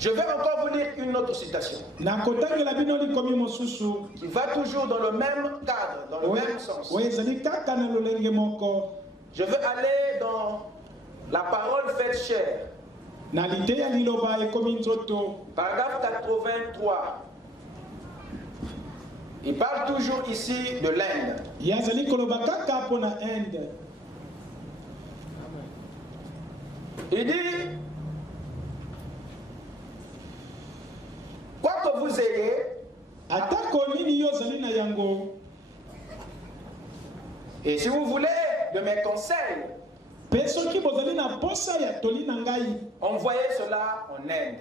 Je vais encore vous lire une autre citation qui va toujours dans le même cadre, dans le même sens. Je veux aller dans la parole faite chair. Paragraphe 83. Il parle toujours ici de l'Inde. Il dit, quoi que vous ayez, et si vous voulez de mes conseils, envoyez cela en Inde.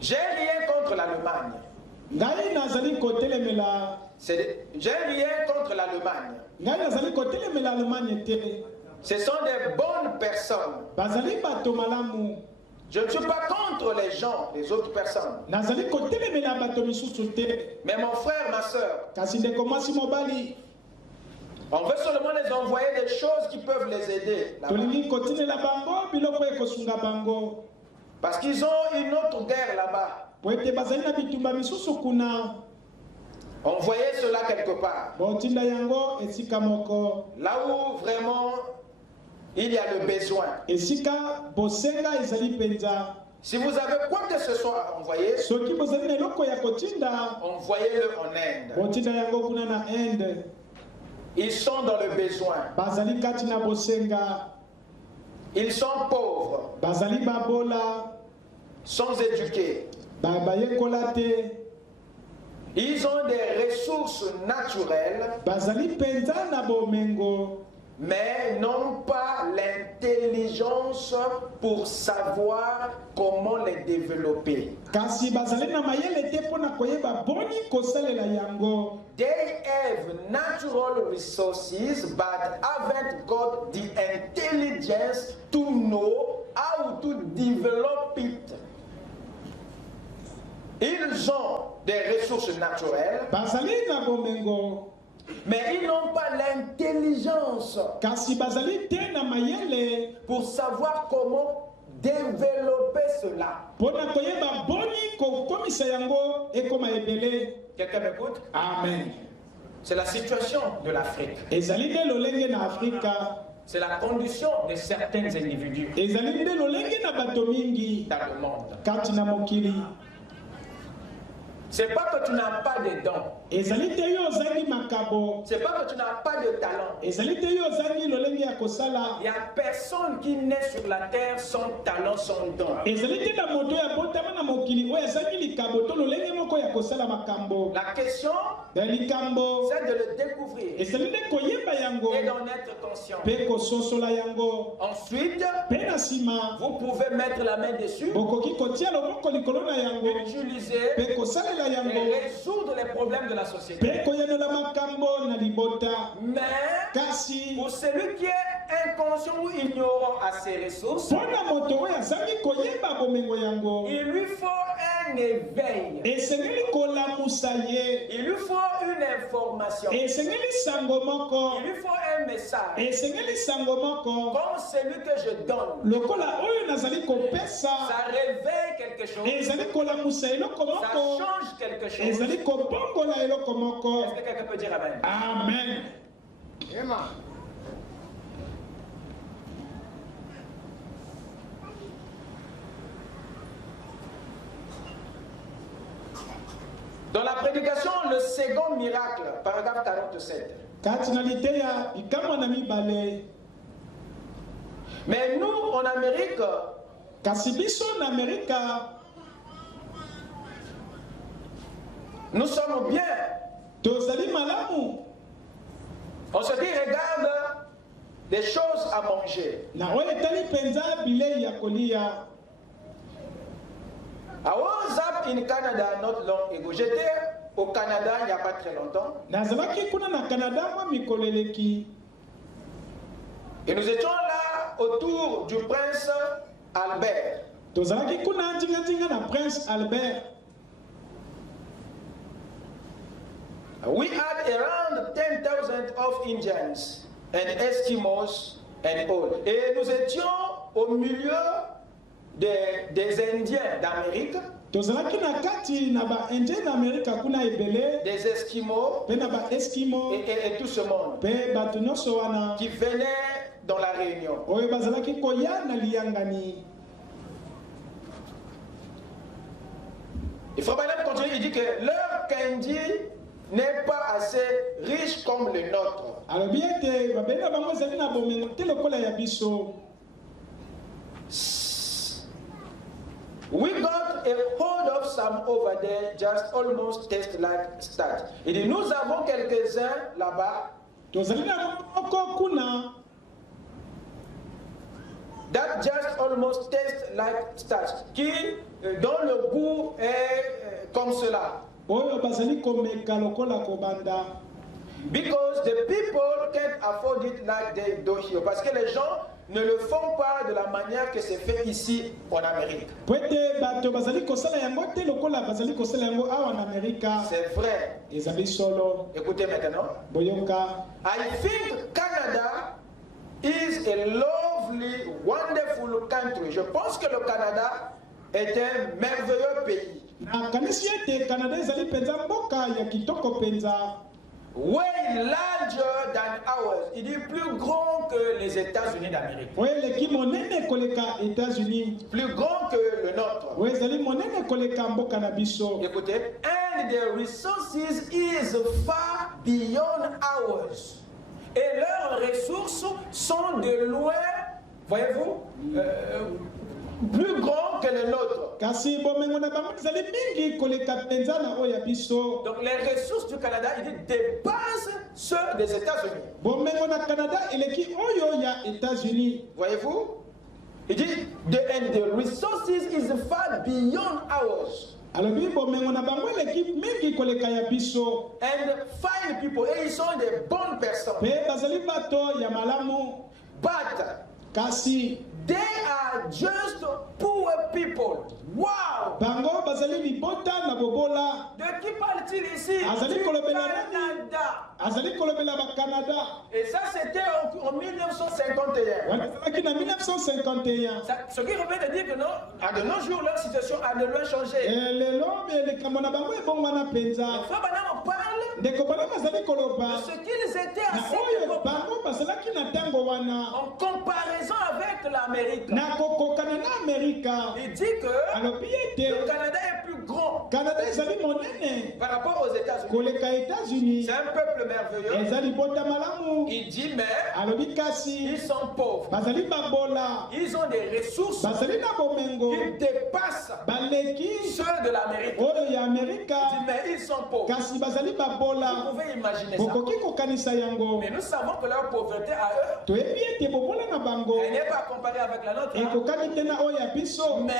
J'ai rien contre l'Allemagne. J'ai rien contre l'Allemagne. Ce sont des bonnes personnes. Je ne suis pas contre les gens, les autres personnes. Mais mon frère, ma soeur, on veut seulement les envoyer des choses qui peuvent les aider. Parce qu'ils ont une autre guerre là-bas. Envoyez cela quelque part. Là où vraiment il y a le besoin. Si vous avez quoi que ce soit à envoyer, envoyez-le en Inde. Ils sont dans le besoin. Ils sont pauvres, sans éduquer. Ils ont des ressources naturelles, mais n'ont pas l'intelligence pour savoir comment les développer. They have natural resources but haven't got the intelligence to know how to develop it. Ils ont des ressources naturelles, mais ils n'ont pas l'intelligence pour savoir comment développer cela. Quelqu'un m'écoute? Amen. C'est la situation de l'Afrique. C'est la condition de certains individus dans le monde. C'est pas que tu n'as pas de dons. C'est pas que tu n'as pas de talent. Il n'y a personne qui naît sur la terre sans talent, sans don. La question, c'est de le découvrir et d'en être conscient. Ensuite, vous pouvez mettre la main dessus, utiliser et résoudre les problèmes de la société. Mais pour celui qui est inconscient ou ignorant à ses ressources, il lui faut un éveil. Il lui faut une information. Il lui faut un message. Comme celui que je donne. Ça réveille quelque chose. Ça change quelque chose. Est-ce que quelqu'un peut dire Amen? Amen. Dans la prédication, le second miracle, paragraphe 47. Mais nous, en Amérique, nous sommes bien. On se dit, regarde, des choses à manger. I was up in Canada not long ago. J'étais au Canada il n'y a pas très longtemps. Et nous étions là autour du prince Albert. We had around 10,000 of Indians and Eskimos and all. Et nous étions au milieu des Indiens d'Amérique, tozalaki na kati na ba Indien d'Amérique kuna ebele, des Esquimaux pe na ba Eskimo et tout ce monde pe bato nyonso wana qui venaient dans la Réunion. oyo bazalaki koya na liyangani. Il faut maintenant continuer, il dit que leur Kandi n'est pas assez riche comme le nôtre. Alors bien te babela bango zali na bomengo te lokola ya biso. We got a hold of some over there, just almost taste like starch. Il dit, nous avons quelques-uns là-bas Tozali na moko kuna that just almost taste like starch, qui dont le goût est comme cela. oyo bazali komeka lokola kobanda. Because the people can't afford it like they do here. Parce que les gens ne le font pas de la manière que c'est fait ici en Amérique. Pwete bato bazali kosala yango te lokola bazali kosala yango awa na Amerika. C'est vrai. Ezali solo. Écoutez maintenant. Boyoka. I think Canada is a lovely, wonderful country. Je pense que le Canada est un merveilleux pays. Na kanisi ete Canada ezali penza mboka ya kitoko penza. Way larger than ours. Il est plus grand que les États-Unis d'Amérique. Oye leki monene koleka États-Unis. Plus grand que le nôtre. Oye ezali monene koleka mboka na biso. Écoutez, and the resources is far beyond ours. Et leurs ressources sont de loin, voyez-vous, plus grands que les nôtres. Kasi bomengo na bango ezali mingi koleka penza na oya biso. Donc les ressources du Canada, il dépassent ceux des États-Unis. Bomengo na Canada eleki oyo ya États-Unis. Voyez-vous? Il dit, the resources is far beyond ours. Alors bi bomengo na bango eleki mingi koleka ya biso. And fine people, et ils sont des bonnes personnes. Pe bazali bato ya malamu. But Kasi they are just poor people. Wow! bango bazali libota na bobola. De qui parle-t-il ici? Azali Du kolobela Canada. Azali kolobela ba Canada. Et ça, c'était en 1951. Wazalaki na 1951. Ce qui revient de dire que non, à de nos jours, leur situation a de loin changé. Lelo be likambo na bango ebongwana penza. Frère Branham parle Ndeko bana bazali de koloba. ce qu'ils étaient à Na cette oyo époque bango bazalaki na tango wana. en comparaison avec l'Amérique. Na kokokana na Amerika. Il dit que Alobi le ete Canada est plus grand Canada ezali monene par rapport aux États-Unis. koleka États-Unis. C'est un peuple merveilleux. Ezali bota malamu. Il dit, mais Alobi kasi ils sont pauvres. bazali babola. Ils ont des ressources Bazali na bomengo. qui dépassent Baleki ceux de l'Amérique. oyo ya Il dit, Amerika. mais ils sont pauvres. Kasi bazali Vous babola. pouvez imaginer ça. Bokoki kokanisa yango. Mais nous savons que leur pauvreté à eux, Toyebi ete bobola na bango. elle n'est pas comparée avec la nôtre. Hein. Ekokani te na oyo ya biso. Mais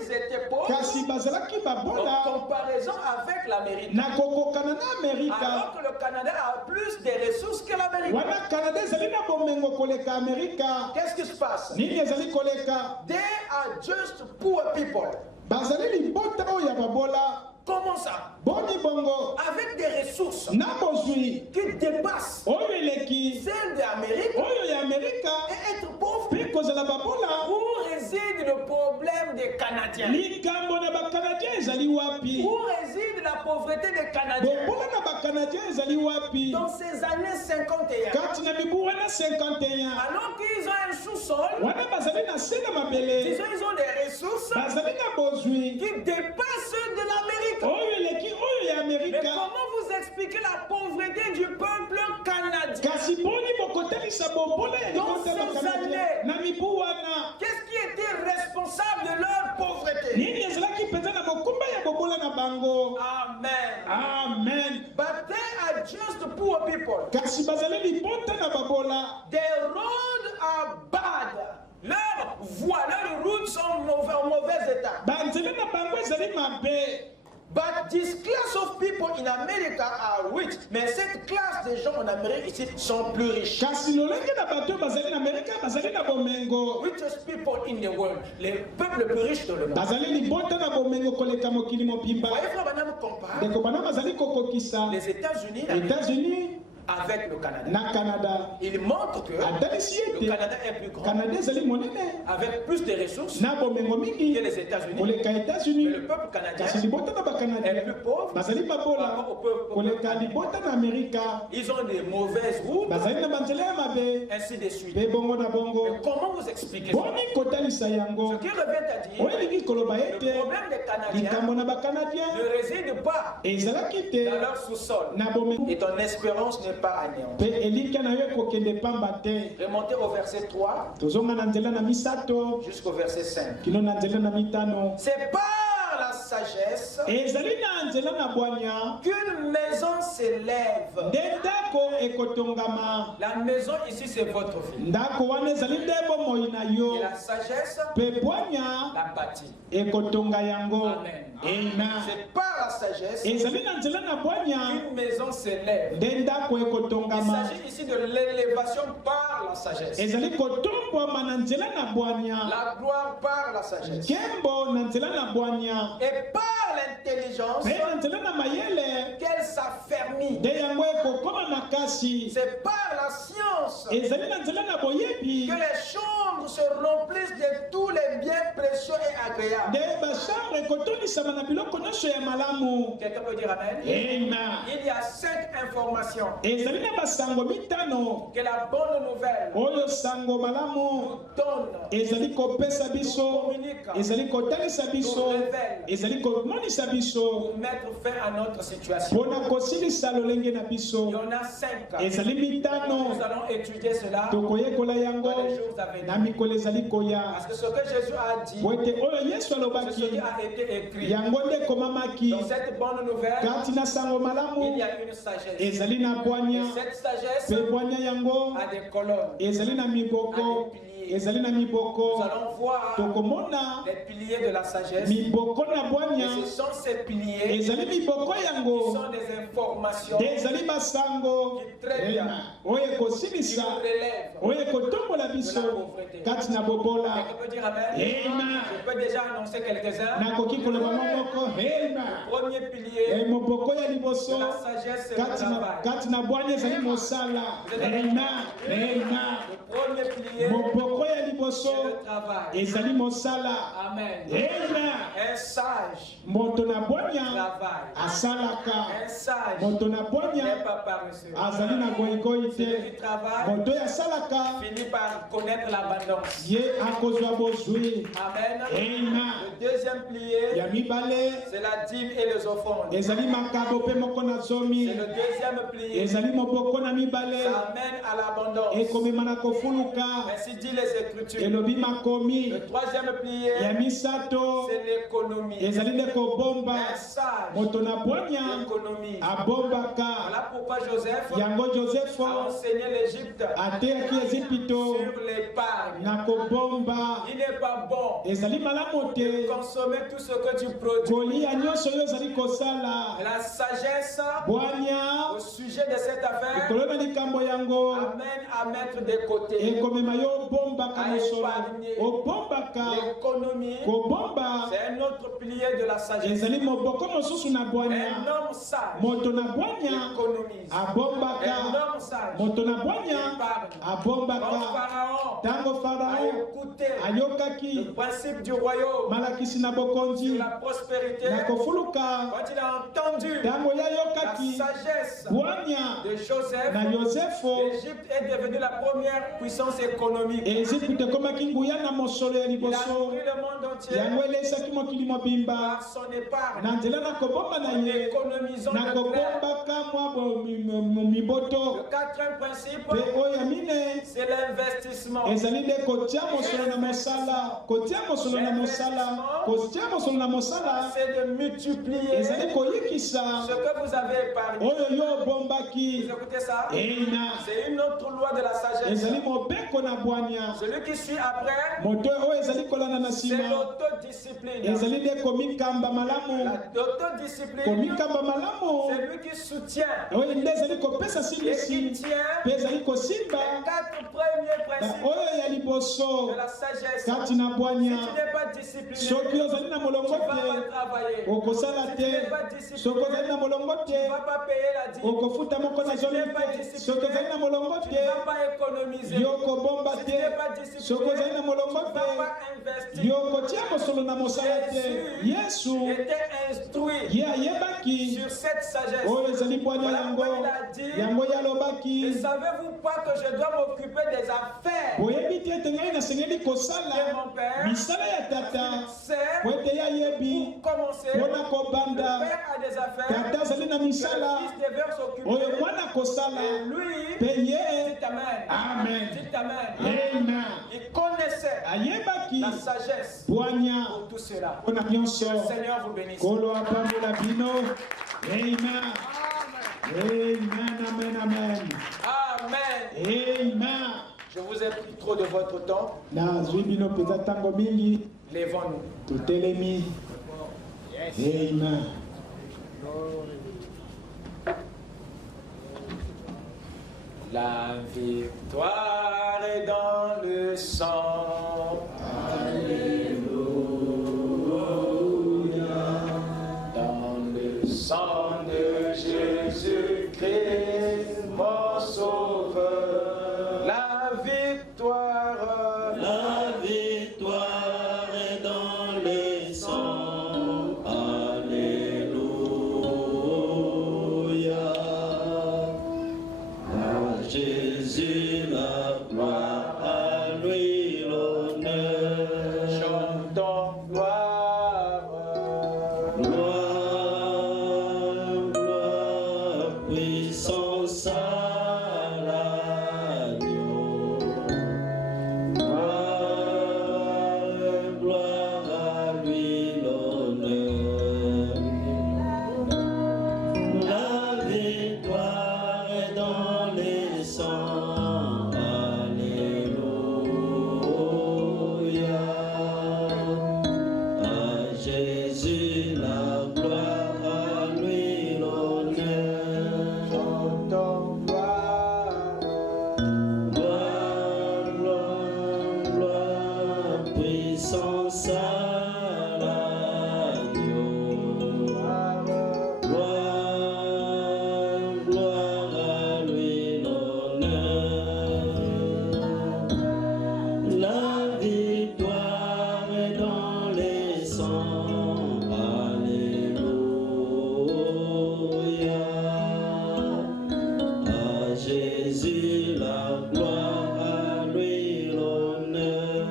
ils étaient pauvres Kasi bazalaki babola. en comparaison avec l'Amérique. Na kokokana na Amerika. Alors que le Canada a plus de ressources que l'Amérique. Wana Canada ezali na bomengo koleka Amerika. Qu'est-ce qui se passe? Nini ezali koleka? They are just poor people. Bazali libota oyo ya babola. Comment ça? Boni bongo. Avec des ressources Na bozwi. qui dépassent Oyo eleki. celles de l'Amérique Oyo ya Amerika. et être pauvre. Pe kozala babola. Où réside le problème des Canadiens? Likambo na bakanadien ezali wapi? Où réside la pauvreté des Canadiens? Bobola na bakanadien ezali wapi? Dans ces années 51, Kati na mibu wana 51. alors qu'ils ont un sous-sol, Wana bazali na se na mabele. ils ont des ressources Bazali na bozwi. qui dépassent ceux de l'Amérique. Oyo eleki oyo ya Mais Amerika. comment vous expliquez la pauvreté du peuple canadien? Kasi boni bokotalisa bobola ya Dans libota ya ces bakanadien. années. Na mibu wana. Qu'est-ce qui était responsable de leur pauvreté? Nini ezalaki penza na mokumba ya bobola na bango. Amen. Amen. But they are just poor people. Kasi bazali libota na babola. Their roads are bad. Leurs voies, leurs routes sont en mauvais état. Banzela na bango ezali mabe. But this class of people in America are rich. Mais cette classe de gens en Amérique ici sont plus riches. Kasi lolenge na bato bazali na Amerika bazali na bomengo. Richest people in the world. Les peuples les plus riches dans le monde. Bazali libota na bomengo koleka mokili mobimba. Voyez, frère Branham compare Ndeko bana bazali kokokisa. les États-Unis, États-Unis avec le Canada. Na Canada. Il montre que le Canada est plus grand, avec plus de ressources que les États-Unis. Mais le peuple canadien est plus pauvre par rapport au peuple américain. Ils ont des mauvaises routes, ainsi de suite. Mais comment vous expliquez ça? Ce qui revient à dire, le problème des Canadiens ne réside pas dans leur sous-sol et ton espérance n'est pas anéantie. Remontez au verset 3 jusqu'au verset 5. C'est par la sagesse qu'une maison s'élève. La maison ici c'est votre vie. Et la sagesse la bâtit. Amen. C'est par la sagesse qu'une maison s'élève. Il s'agit ici de l'élévation par la sagesse. La gloire par la sagesse. Et par l'intelligence qu'elle s'affermit. C'est par la science que les chambres se remplissent de tous les biens précieux et agréables. Quelqu'un peut dire Amen? Il y a 5 informations que la bonne nouvelle nous donne, nous communique, nous révèle pour mettre fin à notre situation. Il y en a 5. Nous allons étudier cela dans les jours à venir. Parce que ce que Jésus a dit, c'est ce qui a été écrit. Dans cette bonne nouvelle, il y a une sagesse. Et cette sagesse a des colonnes, a des piliers. Nous allons voir les piliers de la sagesse. Et ce sont ces piliers qui sont des informations qui très bien, qui nous relèvent de la pauvreté. Quelqu'un peut dire Amen? Je peux déjà annoncer quelques-uns. Le premier pilier de la sagesse, c'est le travail. Le premier pilier, c'est le travail. Amen. Un sage travaille. Un sage n'est pas paresseux. Celui qui travaille finit par connaître l'abondance. Amen. Le deuxième pilier, c'est la dîme et les offrandes. C'est le deuxième pilier. Ça amène à l'abondance. Ainsi dit les Écritures. Le troisième pilier, c'est l'économie. Un sage économise. Voilà pourquoi Joseph a enseigné l'Égypte sur l'épargne. Il n'est pas bon de consommer tout ce que tu produis. La sagesse au sujet de cette affaire amène à mettre de côté, à épargner. L'économie, c'est un autre pilier de la sagesse. Un homme sage économise. Un homme sage épargne. Quand Pharaon a écouté le principe du royaume sur la prospérité, quand il a entendu la sagesse de Joseph, l'Égypte est devenue la première puissance économique. Il a nourri le monde entier par son épargne. En économisant le quatrième principe, c'est l'investissement. C'est de multiplier ce que vous avez épargné. Vous écoutez ça? C'est une autre loi de la sagesse. Celui qui suit après, c'est l'autodiscipline. L'autodiscipline, c'est lui qui soutient et qui tient les 4 premiers principes de la sagesse. Si tu n'es pas discipliné, tu ne vas pas travailler. Si tu n'es pas discipliné, tu ne vas pas pas payer la dîme, si tu n'es pas discipliné, tu ne vas pas économiser. Si tu n'es pas discipliné, tu ne vas pas investir. Jésus était instruit sur cette sagesse. Voilà pourquoi il a dit, ne savez-vous pas que je dois m'occuper des affaires de mon père? C'est pour commencer, le père a des affaires, le fils devait s'occuper, et lui, dit Amen. Amen. Dit Amen. Amen. Il connaissait la sagesse pour tout cela. Que le Seigneur vous bénisse. Amen. Amen, amen, amen. Amen. Amen. Je vous ai pris trop de votre temps. Lèvons-nous. Amen. La victoire est dans le sang. Alléluia. Dans le sang de Jésus-Christ, mon sauveur. La victoire est dans le sang. Alléluia. À Jésus la gloire, à lui l'honneur. Chantons gloire. Gloire, gloire, puissance à l'agneau. Gloire, gloire à lui l'honneur. La victoire est dans les sangs. Alléluia. À Jésus la gloire, à lui l'honneur. Chantons gloire. Gloire, gloire, gloire, puissance à l'agneau. Gloire, gloire à lui l'honneur. La victoire est dans les sangs. Alléluia. À Jésus la gloire, à lui l'honneur.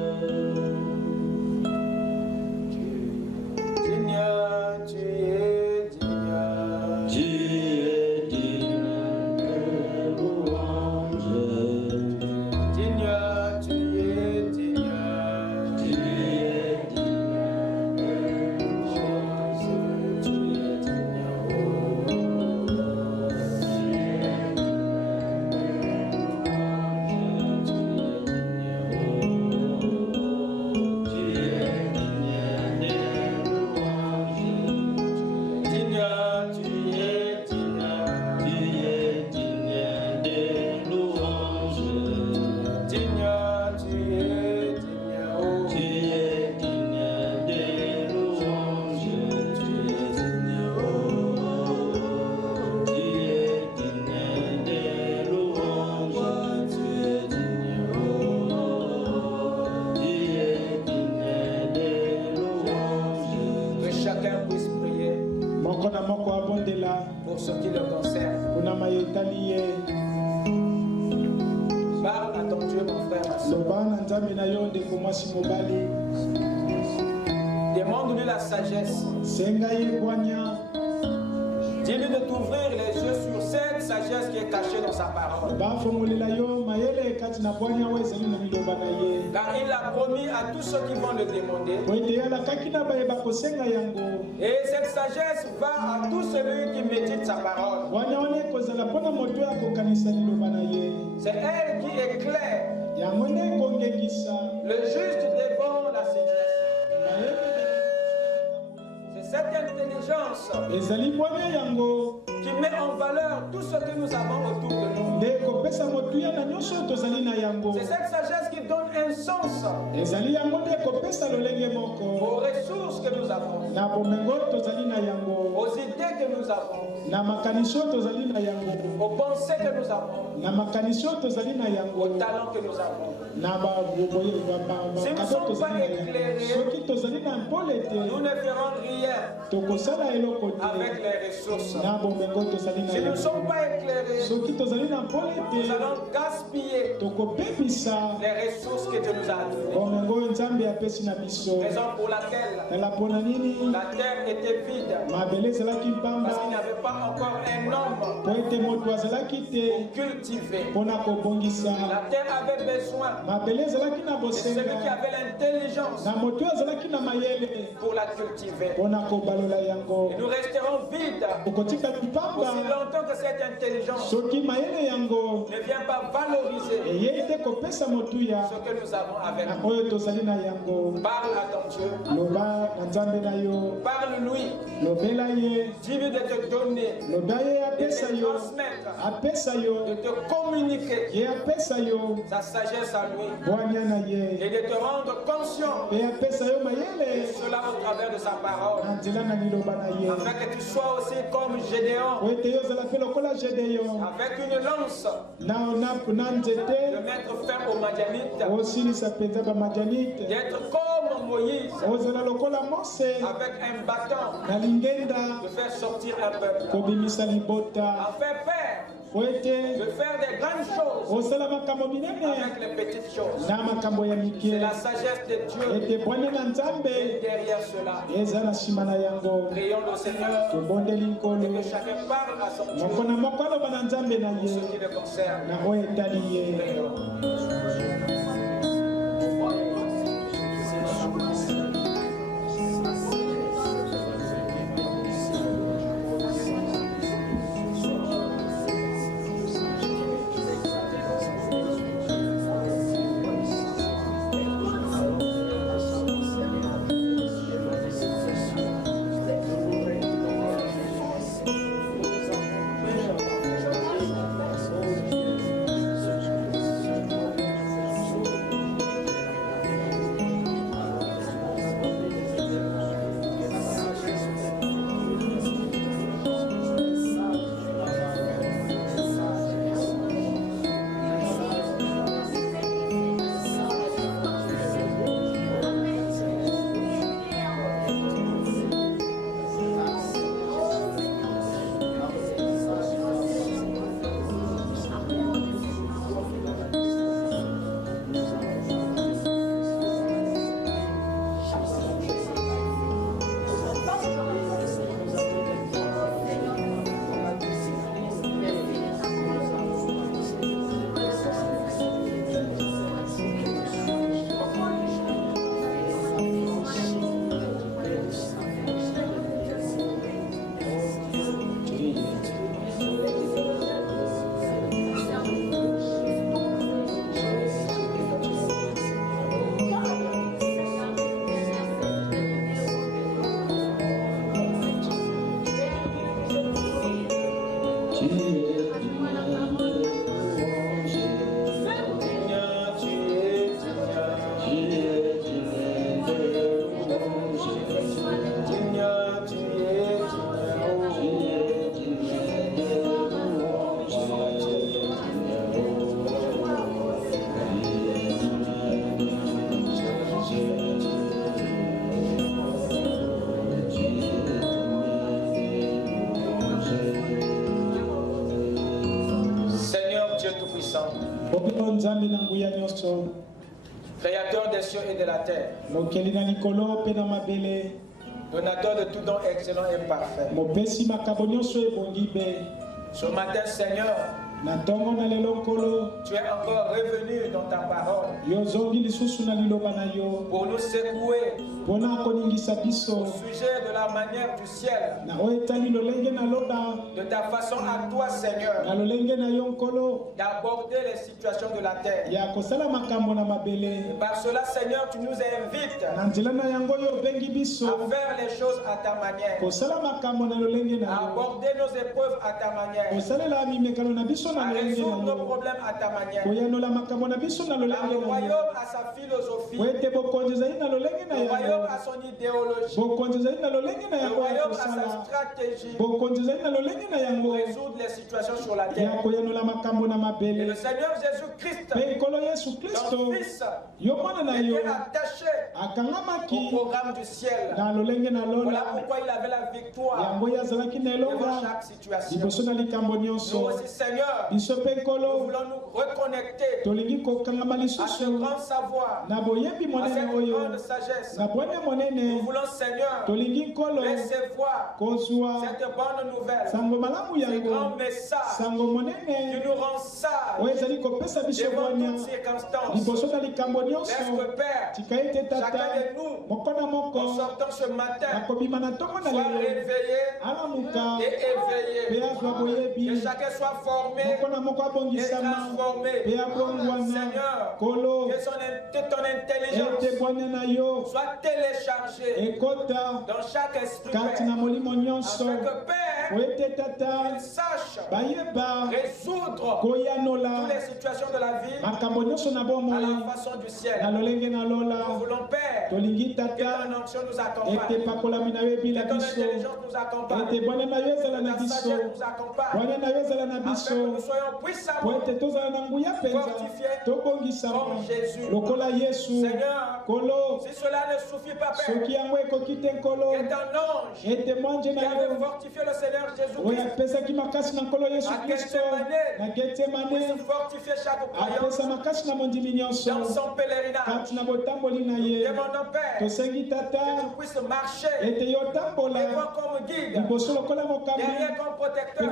Seigneur, tu es digne. Tu es digne de louange. Seigneur, tu es digne. Tu es digne de louange. Tu es Que chacun puisse prier pour ce qui le concerne. Parle à ton Dieu, mon frère, ma soeur. Demande-lui la sagesse. Dis-lui de t'ouvrir les yeux sur cette sagesse qui est cachée dans sa parole. Car il a promis à tous ceux qui vont le demander. Et cette sagesse va à tout celui qui médite sa parole. C'est elle qui éclaire le juste devant la sécheresse. C'est cette intelligence qui met en valeur tout ce que nous avons autour de nous. C'est cette sagesse qui donne un sens aux ressources que nous avons, aux idées que nous avons, na makanisi oyo tozali na yango, aux pensées que nous avons, na makanisi oyo tozali na aux yango, talents que nous avons. na Si nous ne sommes pas éclairés, soki tozali na mpole te nous ne ferons rien tokosala eloko avec te les ressources. na bomengo tozali na Si nous ne yango. sommes pas éclairés, Soki tozali na mpole nous te allons gaspiller tokopepisa les ressources que Dieu nous a données. bomengo oyo nzambe apesi na biso. Raison pour laquelle Tala mpona nini la terre était vide, mabele ezalaki mpamba parce qu'il n'y avait pas encore un homme po ete moto azalaki te pour cultiver. mpona kobongisa. La terre avait besoin Mabele ezalaki na de celui qui bosenga avait l'intelligence na moto oyo azalaki na mayele pour la cultiver. mpona kobalola yango. Et nous resterons vides okotika aussi lipamba longtemps que cette intelligence soki mayele yango ne vient pas valoriser eyei te kopesa motuya ce que nous avons avec na nous. oyo tozali na yango. Parle à ton Dieu, Loba na nzambe na yo, parle-lui, lobela ye, dis-lui de te donner, loba ye de apesa te yo, transmettre, apesa yo, de te communiquer ye apesa yo sa sagesse à lui bwanya na et ye, de te rendre conscient pe apesa yo de mayele cela au travers de sa parole, na nzela na liloba na ye, afin que tu sois aussi comme Gédéon, po ete yo ozala mpe lokola Gedeon avec une lance, na de nzete mettre fin aux Madianites, osilisa mpenza bamadianite, d'être comme Moïse, ozala lokola Mose avec un bâton, na lingenda de faire sortir un peuple, kobimisa libota, en faire faire, po ete de faire des grandes choses osala makambo minene avec les petites choses. na makambo ya C'est mike. la sagesse de Dieu Ete bwanya na et nzambe derrière cela. eza na nsima na yango. Prions le Seigneur tobondeli et nkolo que chacun parle à son moko Dieu na moko aloba na nzambe na pour ce ye qui le concerne. na oyo etali ye. Prions. obino nzambe na nguya nyonso, Créateur des cieux et de la terre, mokeli na likolo mpe na mabele, donateur de tout don excellent et parfait. mopesi makabo nyonso ebongi be. Ce matin, Seigneur, na ntongo na lelo nkolo, tu es encore revenu dans ta parole yo ozongi lisusu na liloba na yo pour nous secouer mpona koningisa au biso sujet de la manière du ciel, na oyo etali lolenge na loba de ta façon à toi, Seigneur, na lolenge na yo nkolo d'aborder les situations de la terre. ya kosala makambo na mabele. Et par cela, Seigneur, tu nous invites Na nzela na yango oyo obengi à biso faire les choses à ta manière, kosala makambo na lolenge na à yo, aborder nos épreuves à ta manière, kosalela mimekano na biso résoudre nos problèmes à ta manière. Car le royaume a sa philosophie. Le royaume a son idéologie. Le royaume a sa stratégie pour résoudre les situations sur la terre. Et le Seigneur Jésus-Christ, son Fils, était attaché au programme du ciel. Voilà pourquoi il avait la victoire devant chaque situation. Nous aussi, Seigneur, nous voulons nous reconnecter à ce grand savoir, à cette grande sagesse. Nous voulons, Seigneur, recevoir cette bonne nouvelle, ce grand message qui nous rend sages devant toutes circonstances. Laisse que Père, chacun de nous, en sortant ce matin, soit réveillé et éveillé. Que chacun soit formé et transformé. Seigneur, que ton intelligence soit téléchargée dans chaque esprit, Père, afin que Père, il sache résoudre toutes les situations de la vie à la façon du ciel. Nous voulons, Père, que ton onction nous accompagne, que ton intelligence nous accompagne, que ta sagesse nous accompagne, afin que nous soyons puissamment fortifiés comme Jésus. Seigneur, si cela ne suffit pas, Père, que ton ange qui avait fortifié le Seigneur Jésus-Christ à Gethsemane puisse fortifier chaque croyant dans son pèlerinage. Demandons, Père, que tu puisses marcher devant comme guide, derrière comme protecteur,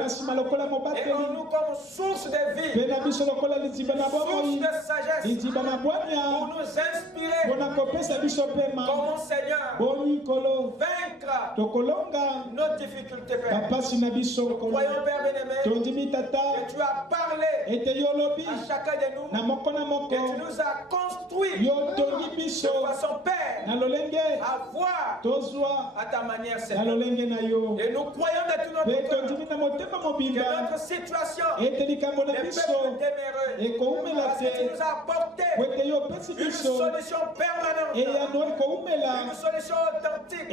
et en nous comme source de vie, source de sagesse, pour nous inspirer comment, Seigneur, vaincre nos difficultés, Père. Nous croyons, Père bien-aimé, que tu as parlé à chacun de nous, que tu nous as construit de façon, Père, à voir à ta manière, Seigneur. Et nous croyons de tout notre cœur que notre situation n'est pas téméreuse, parce que tu nous as apporté une solution permanente, une solution authentique,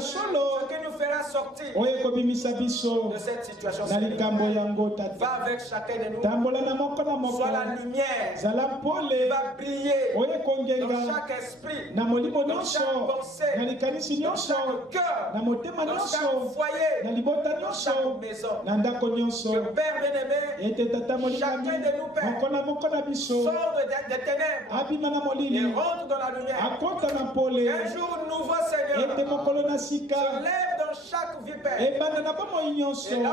ce qui nous fera sortir de cette situation. Va avec chacun de nous. Sois la lumière qui va briller dans chaque esprit, dans chaque pensée, dans chaque cœur, dans chaque foyer, dans chaque maison. Que Père bien-aimé, chacun de nous, Père, sort des ténèbres et rentre dans la lumière. Un jour nouveau, Seigneur, se lève dans chaque vie, Père. Et là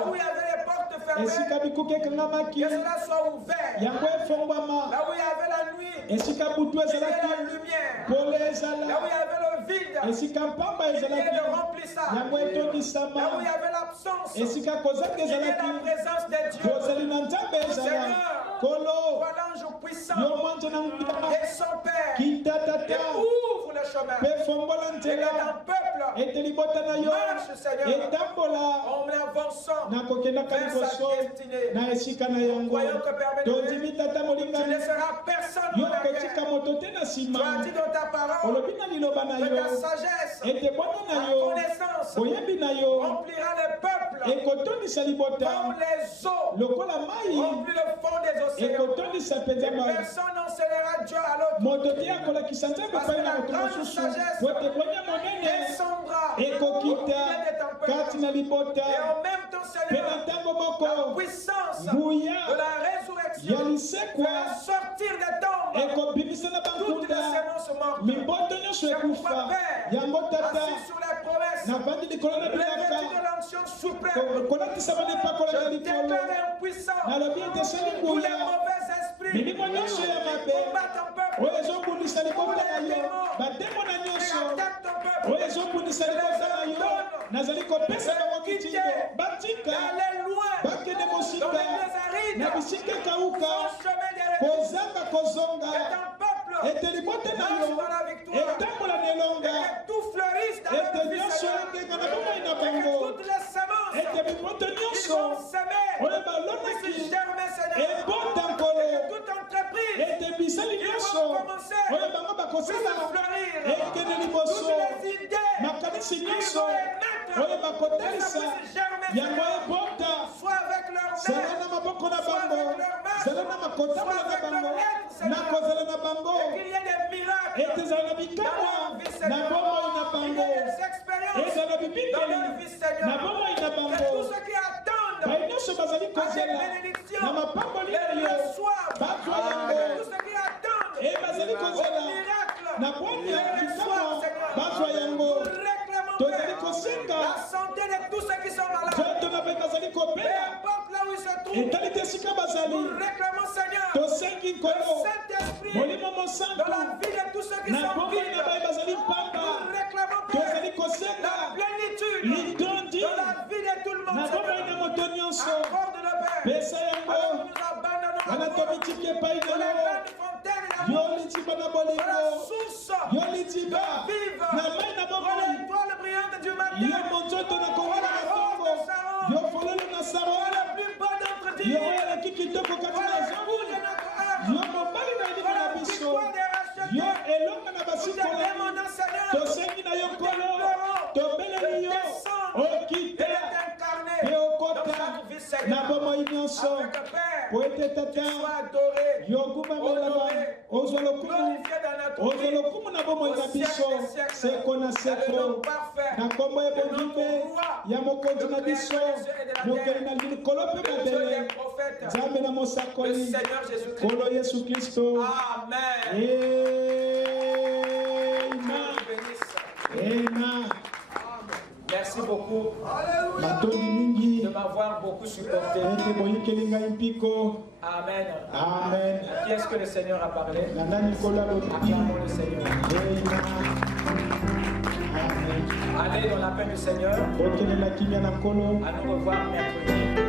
où il y avait les portes fermées, que cela soit ouvert. Là où il y avait la nuit, il y avait la lumière. Là où il y avait le vide, il y avait le remplissage. Là où il y avait l'absence, il y avait la présence de Dieu. Seigneur, voilà l'ange puissant et son Père et ouvre le chemin. Et que ton peuple marche, Seigneur, en avançant vers sa destinée. Nous croyons que, Père bien-aimé, tu ne laisseras personne en arrière. Tu as dit dans ta parole que ta sagesse, ta connaissance remplira le peuple comme les eaux remplissent le fond des océans. Personne n'enseignera Dieu à l'autre. Parce que la grande sagesse descendra au milieu de ton peuple. Et en même temps, Seigneur, la puissance de la résurrection fera sortir des tombes toutes les semences mortes. C'est pourquoi, Père, assis sur la promesse, revêtu de l'onction suprême, je déclare impuissant tous les mauvais esprits qui combattent ton peuple, tous les démons qui attaquent ton peuple, je les ordonne d'aller loin dans les lieux arides, sans chemin de retour, que ton peuple marche dans la victoire, et que tout fleurisse dans leur vie, Seigneur, et que toutes les semences Ils vont s'aimer. Ils se germer, Seigneur. Et que toute entreprise ils vont commencer à se fleurir. Toutes les idées qu'ils vont émettre, soit avec leur main, soit avec leur main, soit avec leur être, Seigneur. Et qu'il y ait des miracles dans leur vie, Seigneur. Il y ait des expériences dans leur vie, Seigneur. Que tous ceux qui attendent avec bénédiction, les reçoivent. Que tous ceux qui attendent au miracle, les reçoivent, Seigneur. Nous réclamons, Père, la santé de tous ceux qui sont malades. Peu importe là où ils se trouvent. Nous réclamons, Seigneur, le Saint-Esprit dans la vie de tous ceux qui sont vides. Nous réclamons, Père, la plénitude dans la vie de tout le monde. Accorde-le, Père. Alors nous nous abandonnons à la grande fontaine de la source vive, l'étoile brillante du matin, la rose de Saron, la plus bonne d'entre Dieu, la l'époux de notre âme, la victoire des rachetés. Nous te demandons, Seigneur, nous pleurons, de descendre et d'incarner dans chaque vie, Seigneur, avec Père, tu sois adoré, honoré, glorifié dans notre vie, au siècle des siècles, dans le nom parfait de notre roi, le Créateur des cieux et de la terre, le Dieu des prophètes, le Seigneur Jésus-Christ. Amen. Amen. Merci beaucoup de m'avoir beaucoup supporté. Amen. Amen. Qui est-ce que le Seigneur a parlé? Acclamons le Seigneur. Allez dans la paix du Seigneur. À nous revoir mercredi.